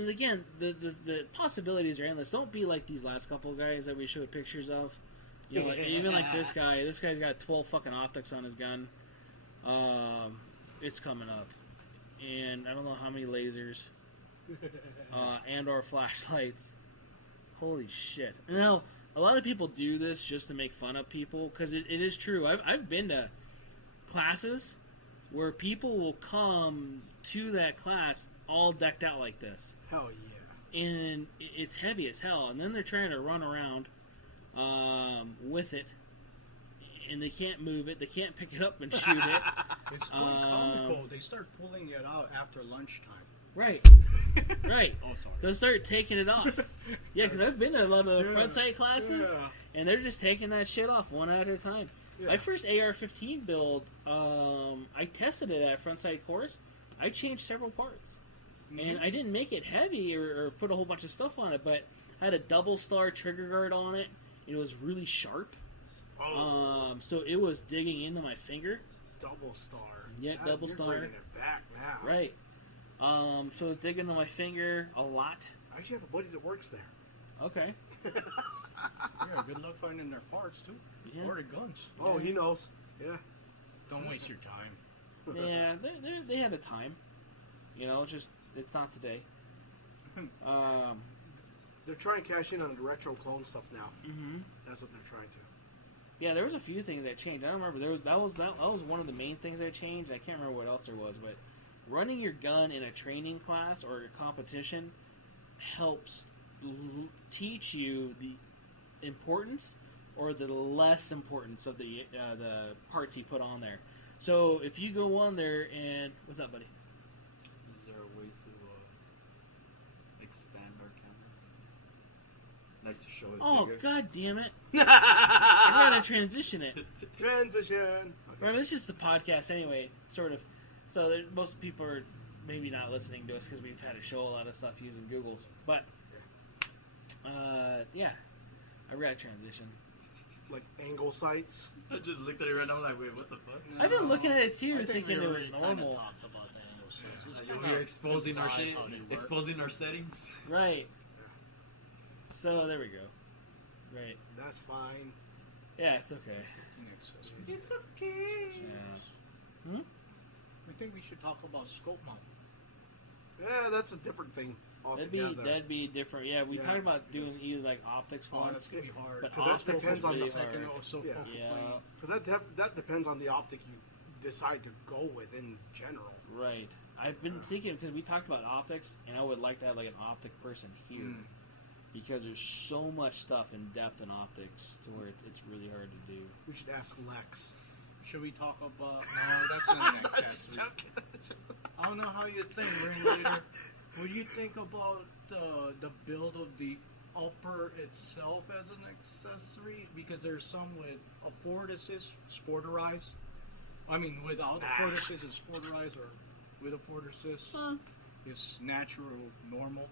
again, the possibilities are endless. Don't be like these last couple of guys that we showed pictures of. You know, like, even like this guy. This guy's got 12 fucking optics on his gun. It's coming up, and I don't know how many lasers and or flashlights. Holy shit! Now, a lot of people do this just to make fun of people because it is true. I've been to classes where people will come to that class all decked out like this, Hell yeah. and it's heavy as hell. And then they're trying to run around with it, and they can't move it. They can't pick it up and shoot it. It's quite comical. They start pulling it out after lunchtime. Right, right. Oh, sorry. They'll start taking it off. Yeah, because I've been to a lot of Yeah. front sight classes, Yeah. and they're just taking that shit off one at a time. Yeah. My first AR-15 build, I tested it at front sight course. I changed several parts, and I didn't make it heavy or put a whole bunch of stuff on it, but I had a double star trigger guard on it. It was really sharp, Oh. so it was digging into my finger. double star. Yeah, double you're star. Bringing it back now. Right. So it's digging on my finger a lot. I actually have a buddy that works there. Okay. Yeah, good luck finding their parts too. Yeah. Or the guns. Oh, he knows. Yeah. Don't waste your time. Yeah, they had a time. You know, it's not today. They're trying to cash in on the retro clone stuff now. Mm-hmm. That's what they're trying to. Yeah, there was a few things that changed. I don't remember. That was one of the main things that changed. I can't remember what else there was, but running your gun in a training class or a competition helps teach you the importance or the less importance of the parts you put on there. So if you go on there and what's up, buddy? Is there a way to expand our cameras? Like to show it Oh, bigger? god damn it! I gotta transition it. Transition. Okay. Remember, it's just a podcast anyway, sort of. So most people are maybe not listening to us because we've had to show a lot of stuff using Google's. But, yeah, I got to transition. Like angle sights. I just looked at it right now. I'm like, wait, what the fuck? No, I've been looking at it too, I think thinking we it was already kinda normal. talked about the angle sets. It's Like, kinda we're exposing our implied shit, how they work. exposing our settings. Right. So there we go. Right. That's fine. Yeah, it's okay. It's okay. Yeah. I think we should talk about scope mount. Yeah, that's a different thing altogether. That'd be different. Yeah, we Yeah, talked about doing either like optics Oh, ones. that's gonna be hard. But 'Cause that optics depends is on the really second hard. also Yeah. focal Yeah. plane. Because that depends on the optic you decide to go with in general. Right. I've been thinking because we talked about optics, and I would like to have like an optic person here because there's so much stuff in depth in optics to where it's really hard to do. We should ask Lex. Should we talk about? No, that's not an accessory. I don't know how you think, Ringleader. What do you think about the build of the upper itself as an accessory? Because there's some with a forward assist, sporterized. I mean, without a forward assist is sporterized, or with a forward assist, it's natural, normal.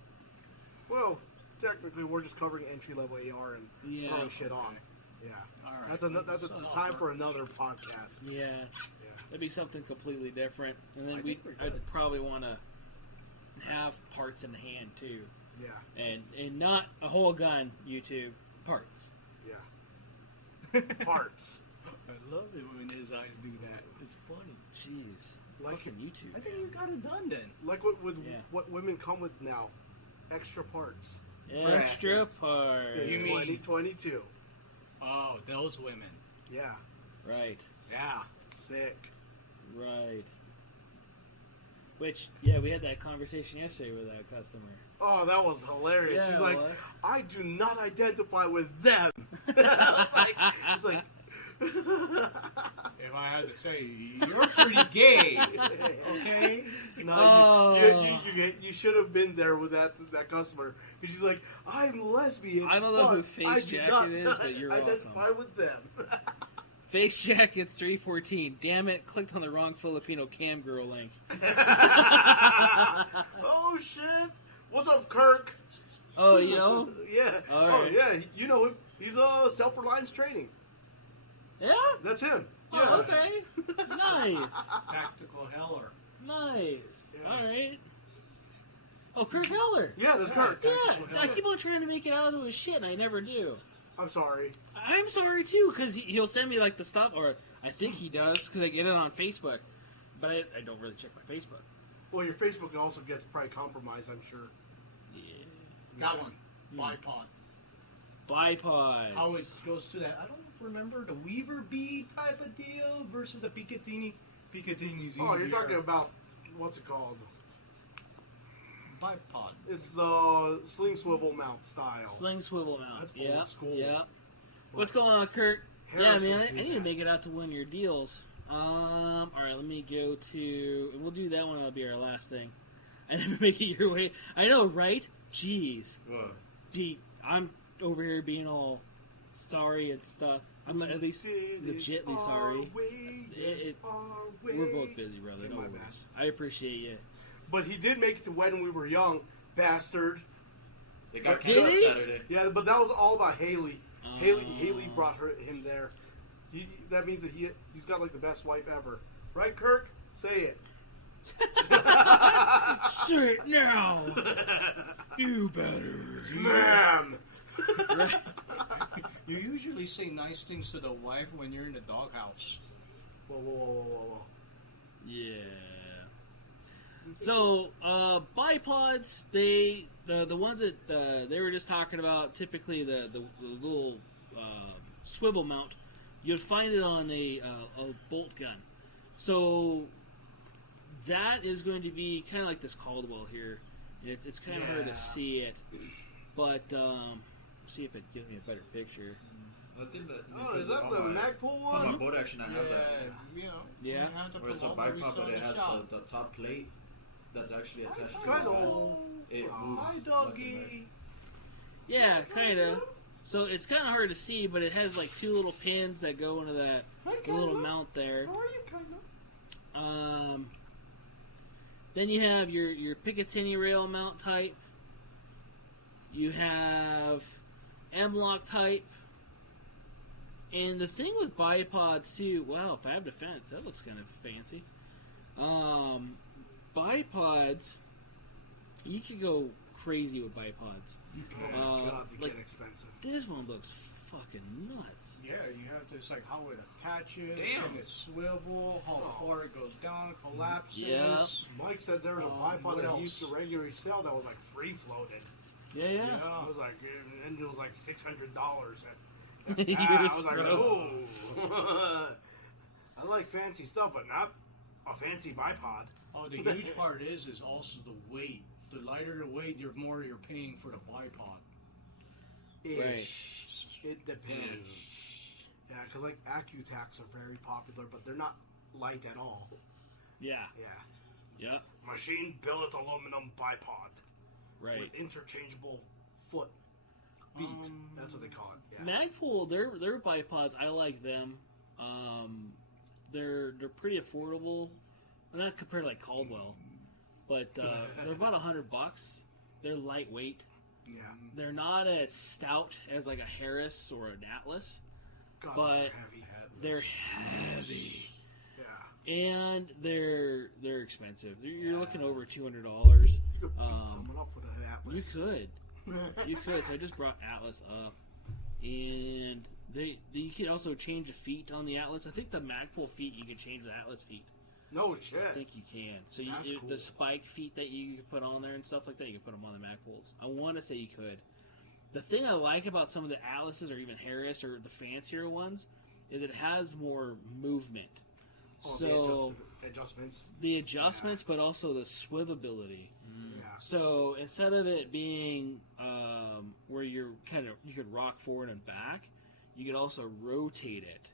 Well, technically, we're just covering entry level AR and Yeah. throwing shit on. Yeah, All right. that's a So time for another podcast. Yeah. Yeah. That'd be something completely different, and then I think we're I'd good. probably want to have parts in hand too, Yeah, and not a whole gun. YouTube parts. yeah. Parts. I love it when his eyes do that. It's funny. Jeez, Like- fucking YouTube. I think you got it done then. Like with Yeah. what women come with now, extra parts. Extra parts. You In mean- 2022. Oh, those women. Yeah, Right, Yeah. sick. right. Which, yeah, we had that conversation yesterday with that customer. Oh, that was hilarious. Yeah, She's it like, was. I do not identify with them. it's like, If I had to say, you're pretty gay. Okay? no, Oh. you should have been there with that customer. Because she's like, I'm lesbian. I don't know but who Face I do Jacket not is, but you're identify with them. Face Jackets 314. Damn it, clicked on the wrong Filipino cam girl link. Oh shit! What's up, Kirk? Oh, you know? Yeah. All Oh right. yeah. You know him. He's self-reliance training. Yeah? That's him. Oh, Yeah. okay. Nice. Tactical Heller. Nice. Yeah. Alright. Oh, Kirk Heller. Yeah, that's Kirk. Yeah, I keep on trying to make it out of his shit, and I never do. I'm sorry. I'm sorry, too, because he'll send me, like, the stuff, or I think he does, because I get it on Facebook. But I don't really check my Facebook. Well, your Facebook also gets probably compromised, I'm sure. Yeah. That one. Hmm. Bipod. Bipods. How it goes to that. I don't remember the Weaver bead type of deal versus a Picatinny. Picatinny's Oh, you're easier. talking about, what's it called? Bipod. It's the sling swivel mount style. Sling swivel mount. That's Yeah. old school. Yeah. What's going on, Kurt? Harris yeah, man, used I to do need to that. make it out to one of your deals. All right, let me go to. We'll do that one. That'll be our last thing. And then make it your way. I know, right? Jeez, What? Pete, I'm over here being all sorry and stuff. I'm at least legitly sorry. We're both busy, brother. Yeah, No my worries. bad. I appreciate you. But he did make it to when we were young, bastard. It got Did canceled he? Saturday. Yeah, but that was all about Haley. Haley Oh. brought him there. That means that he's got like the best wife ever. Right, Kirk? Say it. Say it now. You better. Man! You usually say nice things to the wife when you're in the doghouse. Whoa. Yeah. So, bipods, the ones that they were just talking about, typically the little swivel mount, you'd find it on a bolt gun. So that is going to be kind of like this Caldwell here. It's kind of hard to see it, but see if it gives me a better picture. I think that. Oh, is that the Magpul On my one? boat action, I have that. Yeah. Where it's a bipod, but it has the top plate that's actually attached to Kind it. of. It moves. Hi, left and doggy. Yeah, kind of. So it's kind of hard to see, but it has like two little pins that go into that little mount there. How are you, Kylo? Then you have your Picatinny rail mount type. You have M-lock type. And the thing with bipods too, wow, Fab Defense, that looks kind of fancy. Bipods, you could go crazy with bipods. Oh, God, they like, get expensive. This one looks fucking nuts. Yeah, you have to, it's like how it attaches, Damn. and it swivel, how far it goes down, collapses. Yeah. Mike said there was a what bipod that he else? used to regularly sell that was like free floated. Yeah. I was like, and it was like $600. You I were was like, screwed. oh. I like fancy stuff, but not a fancy bipod. Oh, the huge part is also the weight. The lighter the weight, the more you're paying for the bipod. Ish. It depends. Yeah, because like AccuTacs are very popular, but they're not light at all. Yeah. Yeah. Machine billet aluminum bipod Right. with interchangeable feet. That's what they call it. Yeah. Magpul, their bipods, I like them. They're pretty affordable. Well, not compared to like Caldwell, but they're about $100. They're lightweight. Yeah. They're not as stout as like a Harris or an Atlas, God, but they're heavy. they're heavy Yeah. and they're expensive. You're looking over $200. You could beat someone up with an Atlas. You could. So I just brought Atlas up, and you can also change the feet on the Atlas. I think the Magpul feet you can change the Atlas feet. No shit. I think you can. So That's cool. the spike feet that you can put on there and stuff like that, you can put them on the Magpuls. I want to say you could. The thing I like about some of the Atlases or even Harris or the fancier ones is it has more movement. So the adjustments. the adjustments, but also the swivelability. Yeah. So instead of it being where you could rock forward and back, you could also rotate it.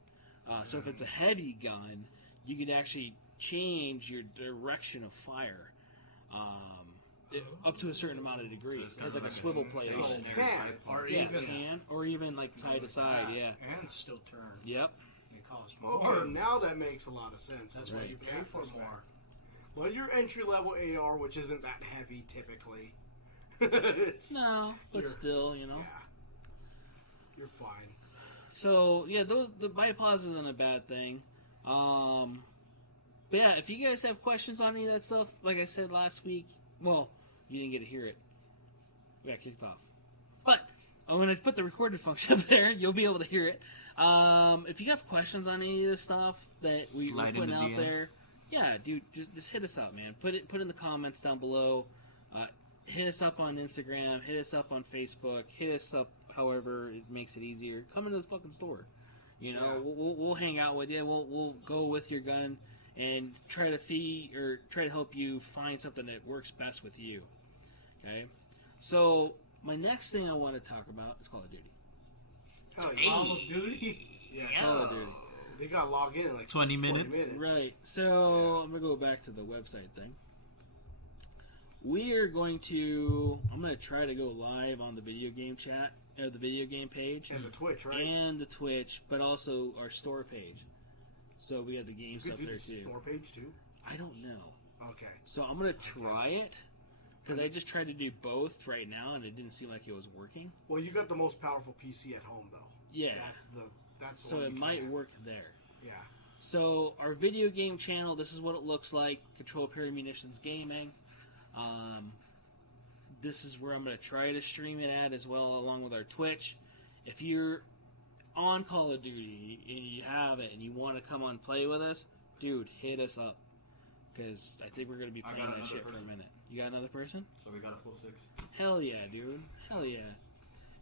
So if it's a heavy gun, you can actually change your direction of fire up to a certain amount of degrees. It has like a swivel plate on it. Pan. Or Yeah, even pan, or even like side to side. Yeah. and still turn. Yep. It costs more. Okay, now that makes a lot of sense. That's why you pay That for respect. more. Well, your entry level AR, which isn't that heavy typically, it's, No, but You're- still, you know. yeah, you're fine. So yeah, the bipods isn't a bad thing. But yeah, if you guys have questions on any of that stuff, like I said last week, well, you didn't get to hear it. We got kicked off. But I'm going to put the recorded function up there. You'll be able to hear it. If you have questions on any of this stuff that we're Slide in putting the out DMs. there, yeah, dude, just hit us up, man. Put in the comments down below. Hit us up on Instagram. Hit us up on Facebook. Hit us up however it makes it easier. Come into the fucking store. You know, Yeah. we'll hang out with you. We'll go with your gun and try to help you find something that works best with you. Okay, so my next thing I want to talk about is Call of Duty. Hell Call yeah. of Duty? Yeah, Call of Duty. they got to log in in like 20 minutes. Right. So I'm gonna go back to the website thing. I'm gonna try to go live on the video game chat or the video game page And the Twitch, right? and the Twitch, but also our store page. So we have the game you stuff could do there the too. store page too. I don't know. Okay. So I'm gonna try it because I just tried to do both right now and it didn't seem like it was working. Well, you got the most powerful PC at home, though. Yeah. That's the So one it you might can have. work there. Yeah. So our video game channel, this is what it looks like. Control Perry Munitions Gaming. This is where I'm going to try to stream it at as well, along with our Twitch. If you're on Call of Duty and you have it and you want to come on play with us, dude, hit us up. Because I think we're going to be playing that shit for a minute. You got another person? So we got a full 6. Hell yeah, dude. Hell yeah.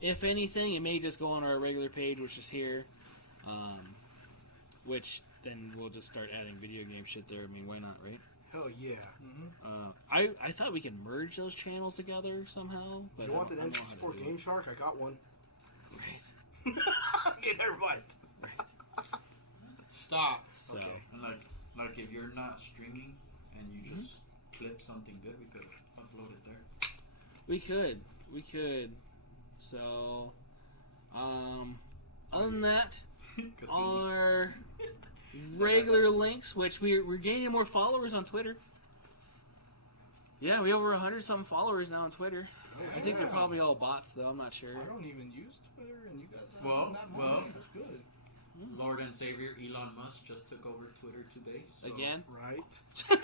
If anything, it may just go on our regular page, which is here. Which then we'll just start adding video game shit there. I mean, why not, right? Hell yeah. I thought we could merge those channels together somehow. But You want an N64 Game Shark? I got one. Right. Okay, never mind. Stop. So, Okay. And like if you're not streaming and you just clip something good, we could upload it there. we could. So, other than that, our regular links, which we're gaining more followers on Twitter. Yeah, we have over 100-something followers now on Twitter. I think they're probably all bots, though. I'm not sure. I don't even use Twitter, and you guys are Well, not well. mine. That's good. Lord and Savior Elon Musk just took over Twitter today. So Again? Right.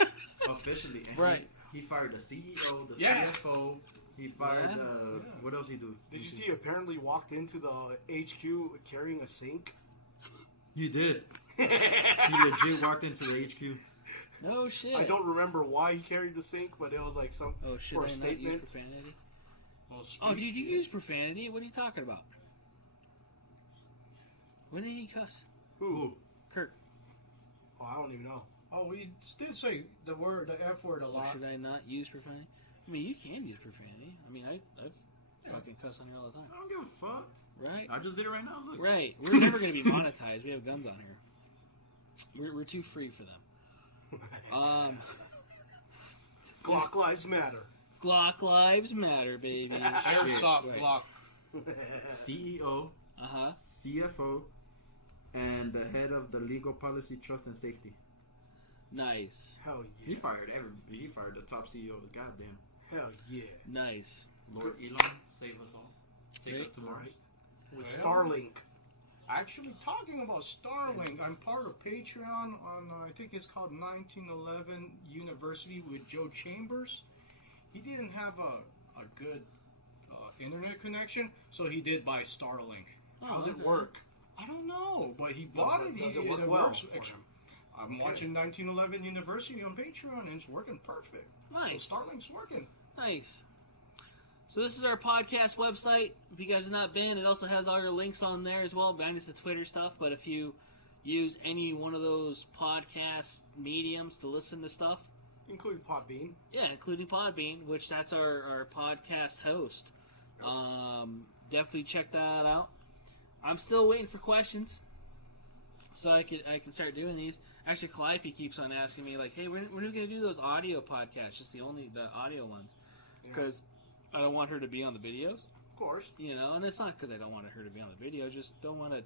Officially. And Right. He fired the CEO, the Yeah. CFO. He fired Yeah. what else he do? Did you see he apparently walked into the HQ carrying a sink? He did. He legit walked into the HQ. No shit. I don't remember why he carried the sink, but it was like some Oh, should for I a not use statement. profanity? Well, Oh, dude, you use profanity? What are you talking about? When did he cuss? Who? Kurt. Oh, I don't even know. Oh, we did say the F word a Or lot. should I not use profanity? I mean, you can use profanity. I mean, I've fucking cuss on here all the time. I don't give a fuck. Right? I just did it right now. Look. Right. We're never going to be monetized. We have guns on here. We're too free for them. Glock lives matter. Glock lives matter, baby. Airsoft Right. block. CEO, Uh-huh. CFO, and the head of the Legal Policy, Trust, and Safety. Nice. Hell He yeah. fired he fired the top CEO. Goddamn. Hell yeah. Nice. Lord Elon, save us all. Take Right. us to Mars. Right. With Well, Starlink. Actually, talking about Starlink, I'm part of Patreon on, I think it's called 1911 University with Joe Chambers. He didn't have a good internet connection, so he did buy Starlink. How's it okay. work? I don't know, but he bought it. Does He- it work it well works for ex- him? I'm watching 1911 University on Patreon, and it's working perfect. Nice. So Starlink's working. Nice. So this is our podcast website. If you guys have not been, it also has all your links on there as well, minus the Twitter stuff. But if you use any one of those podcast mediums to listen to stuff, Including Podbean. yeah, including Podbean, which that's our podcast host. Definitely check that out. I'm still waiting for questions, so I can start doing these. Actually, Calliope keeps on asking me like, "Hey, when are we going to do those audio podcasts? Just the audio ones?" Yeah. Because I don't want her to be on the videos, Of course. you know. And it's not because I don't want her to be on the video. Just don't want to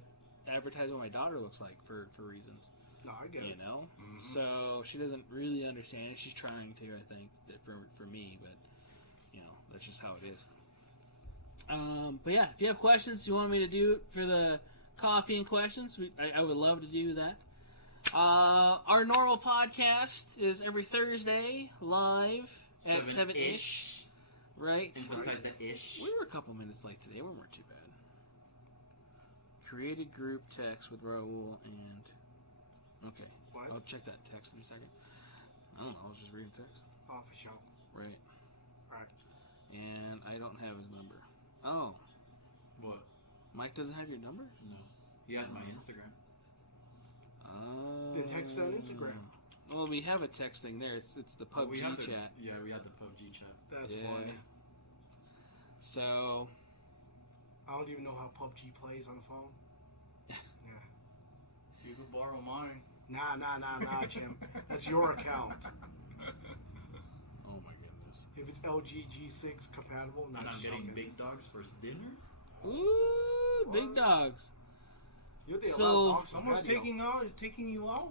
advertise what my daughter looks like for reasons, No, I get you it. know. So she doesn't really understand. She's trying to, I think, for me, but you know, that's just how it is. But yeah, if you have questions, you want me to do it for the coffee and questions, I would love to do that. Our normal podcast is every Thursday live at 7-ish. Right? Emphasize the ish. We were a couple minutes late today. We weren't too bad. Created group text with Raul and... Okay. What? I'll check that text in a second. I don't know. I was just reading text. Oh, for sure. Right. Alright. And I don't have his number. Oh. What? Mike doesn't have your number? No. He has my Instagram. Then text on Instagram. Well, we have a texting there. It's the But we PUBG have the- chat. Yeah, we have the PUBG chat. That's Yeah. funny. So, I don't even know how PUBG plays on the phone. Yeah. You could borrow mine. Nah, Jim. That's your account. oh my goodness. If it's LG G6 compatible, And I'm just getting joking. big dogs for dinner. Ooh, big dogs. You're the So- allowed dogs. Someone's taking you out.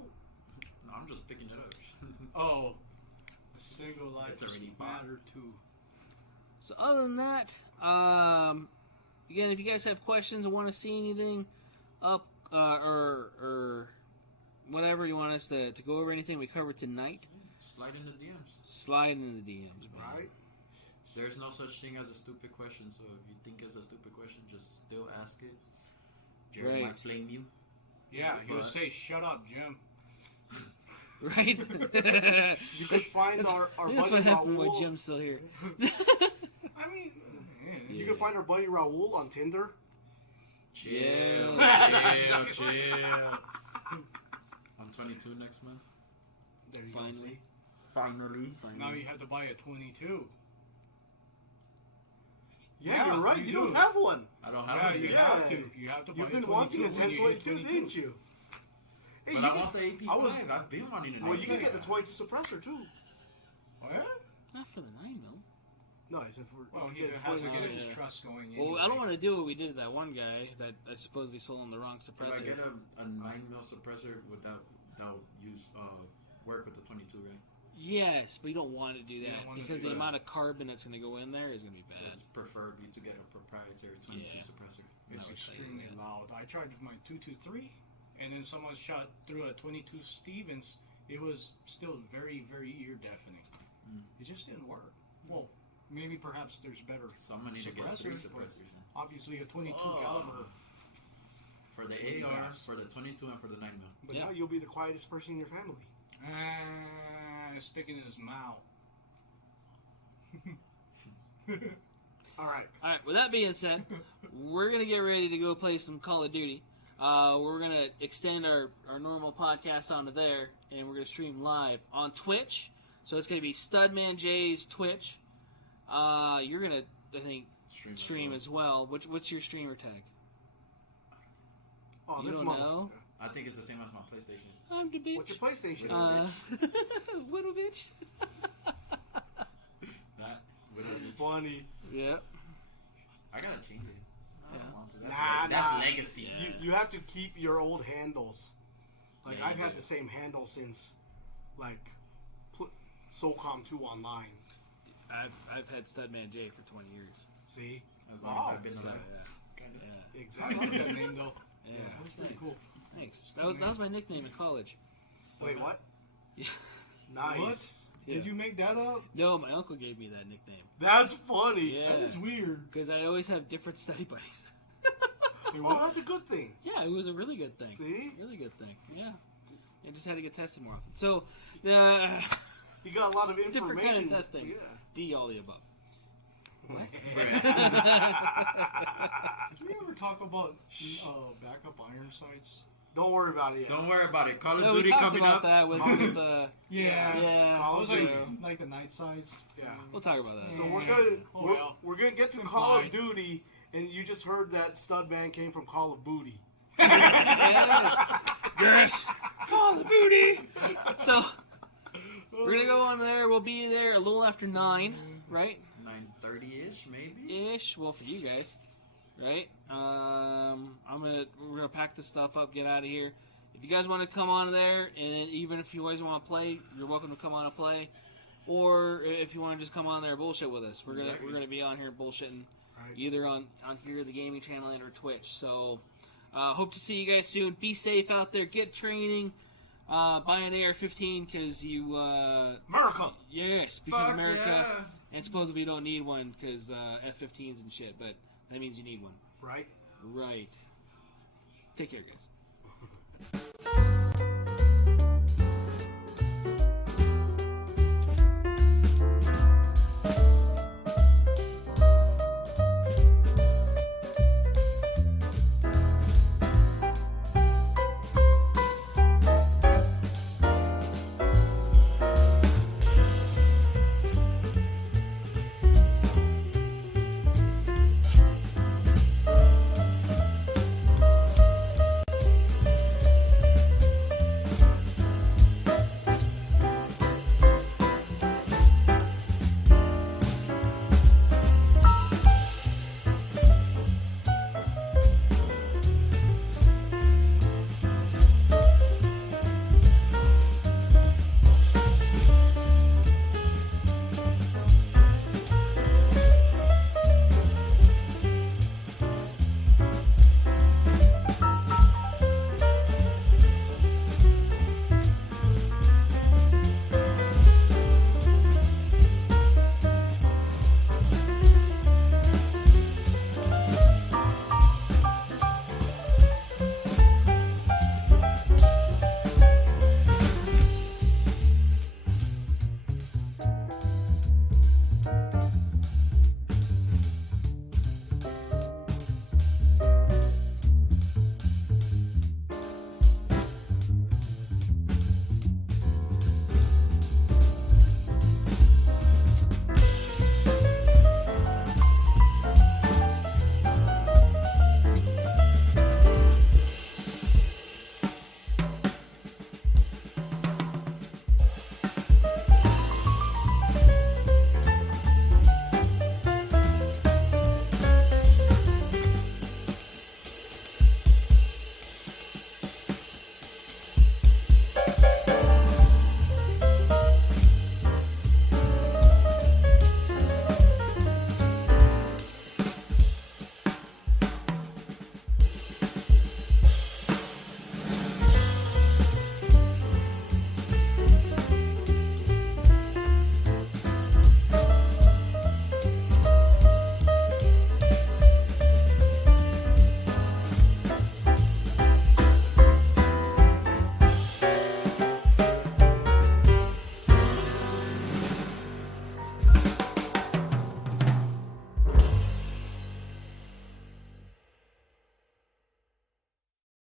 No, I'm just picking it up. Oh, a single life It's already bought. matter too. So other than that, again, if you guys have questions or want to see anything up or whatever you want want us to go over anything we covered tonight, Slide in the DMs. slide into the DMs, man. Right? There's no such thing as a stupid question, so if you think it's a stupid question, just still ask it. Jared Right. might flame you. Yeah, he would But- say, "Shut up, Jim." Right? You could find our That's buddy what happened when Raul. Jim's still here. I mean, You can find our buddy Raul on Tinder. Chill, Yeah. chill. I'm 22 next month. There you Finally. Finally. now you have to buy a 22. Yeah, Yeah, you're right. you You don't do. have one. I don't have Yeah, one you yet. have to. You have to buy You've a been 22 wanting a when you hit 1022, didn't you? Hey, But you I can- want the AP5. I was- I've been wanting an well, you AP5. can get the 22 suppressor too. What? Not for the 9 mil. No, I said we're Well, he get has to 22. get his yeah. trust going. Well, I anyway. don't want to do what we did to that one guy that I supposedly sold him the wrong If I suppressor. get a 9mm suppressor, would that use work with the 22, right? Yes, but you don't want to do You that don't wanna because do the that. amount of carbon that's going to go in there is going to be So bad. it's preferably to get a proprietary 22 Yeah. suppressor. It's No, it's like extremely that. loud. I tried my 223, and then someone shot through a 22 Stevens. It was still very, very ear deafening. Mm. It just didn't work. Well, maybe perhaps there's better. So I'm gonna need to get 3 Suppressors, but- suppressors then. Obviously, a 22 Oh. caliber. For the AR, Yes. for the 22, and for the 9mm. But Yeah. now you'll be the quietest person in your family. Sticking in his mouth. All right. All right. With that being said, we're going to get ready to go play some Call of Duty. We're going to extend our normal podcast onto there, and we're going to stream live on Twitch. So it's going to be Studman J's Twitch. You're going to, I think, stream as well. What's your streamer tag? Oh, You this don't mother- know? I think it's the same as my PlayStation. I'm the bitch. What's your PlayStation? Little bitch. That would It's funny. Yep. I gotta change it. I don't Yeah. want to. Nah, That's nah. legacy. Yeah. You have to keep your old handles. Like Yeah, I've you had do. the same handle since, like, SOCOM 2 online. I've had Studman J for 20 years. See, As long Wow. as I've been So, alive. yeah. Kinda. Yeah. I exactly. love that name, though. Yeah. Yeah, That's pretty Thanks. cool. Thanks. That was my nickname in college. Wait, what? Yeah. Nice. Did you make that up? No, my uncle gave me that nickname. That's funny. Yeah. That is weird. Because I always have different study buddies. Oh, that's a good thing. Yeah, it was a really good thing. See, Really good thing. Yeah. I just had to get tested more often. So, you got a lot of information. different kind of testing. Yeah. D all the above. Did we ever talk about backup iron sights? Don't worry about it yet. Don't worry about it. Call of No, we Duty talked coming about up. that with Yeah. yeah. Call I of was Duty. like the night sides. Yeah. We'll talk about that. So Oh, we're well. we're gonna get to It's Call of implied. Duty, and you just heard that stud man came from Call of Booty. Yes. Call the booty. So we're gonna go on there. We'll be there a little after 9, right? 9:30ish, maybe. Ish. Well, for you guys, right? We're gonna pack this stuff up, get out of here. If you guys want to come on there, and even if you guys want to play, you're welcome to come on and play. Or if you want to just come on there and bullshit with us, we're gonna be on here bullshitting, Right. either on here, the gaming channel, and or Twitch. So hope to see you guys soon. Be safe out there. Get training. Buy an AR-15 because you America. yes, because Fuck America. yeah. And supposedly you don't need one because F-15s and shit, but that means you need one. Right. Right. Take care, guys.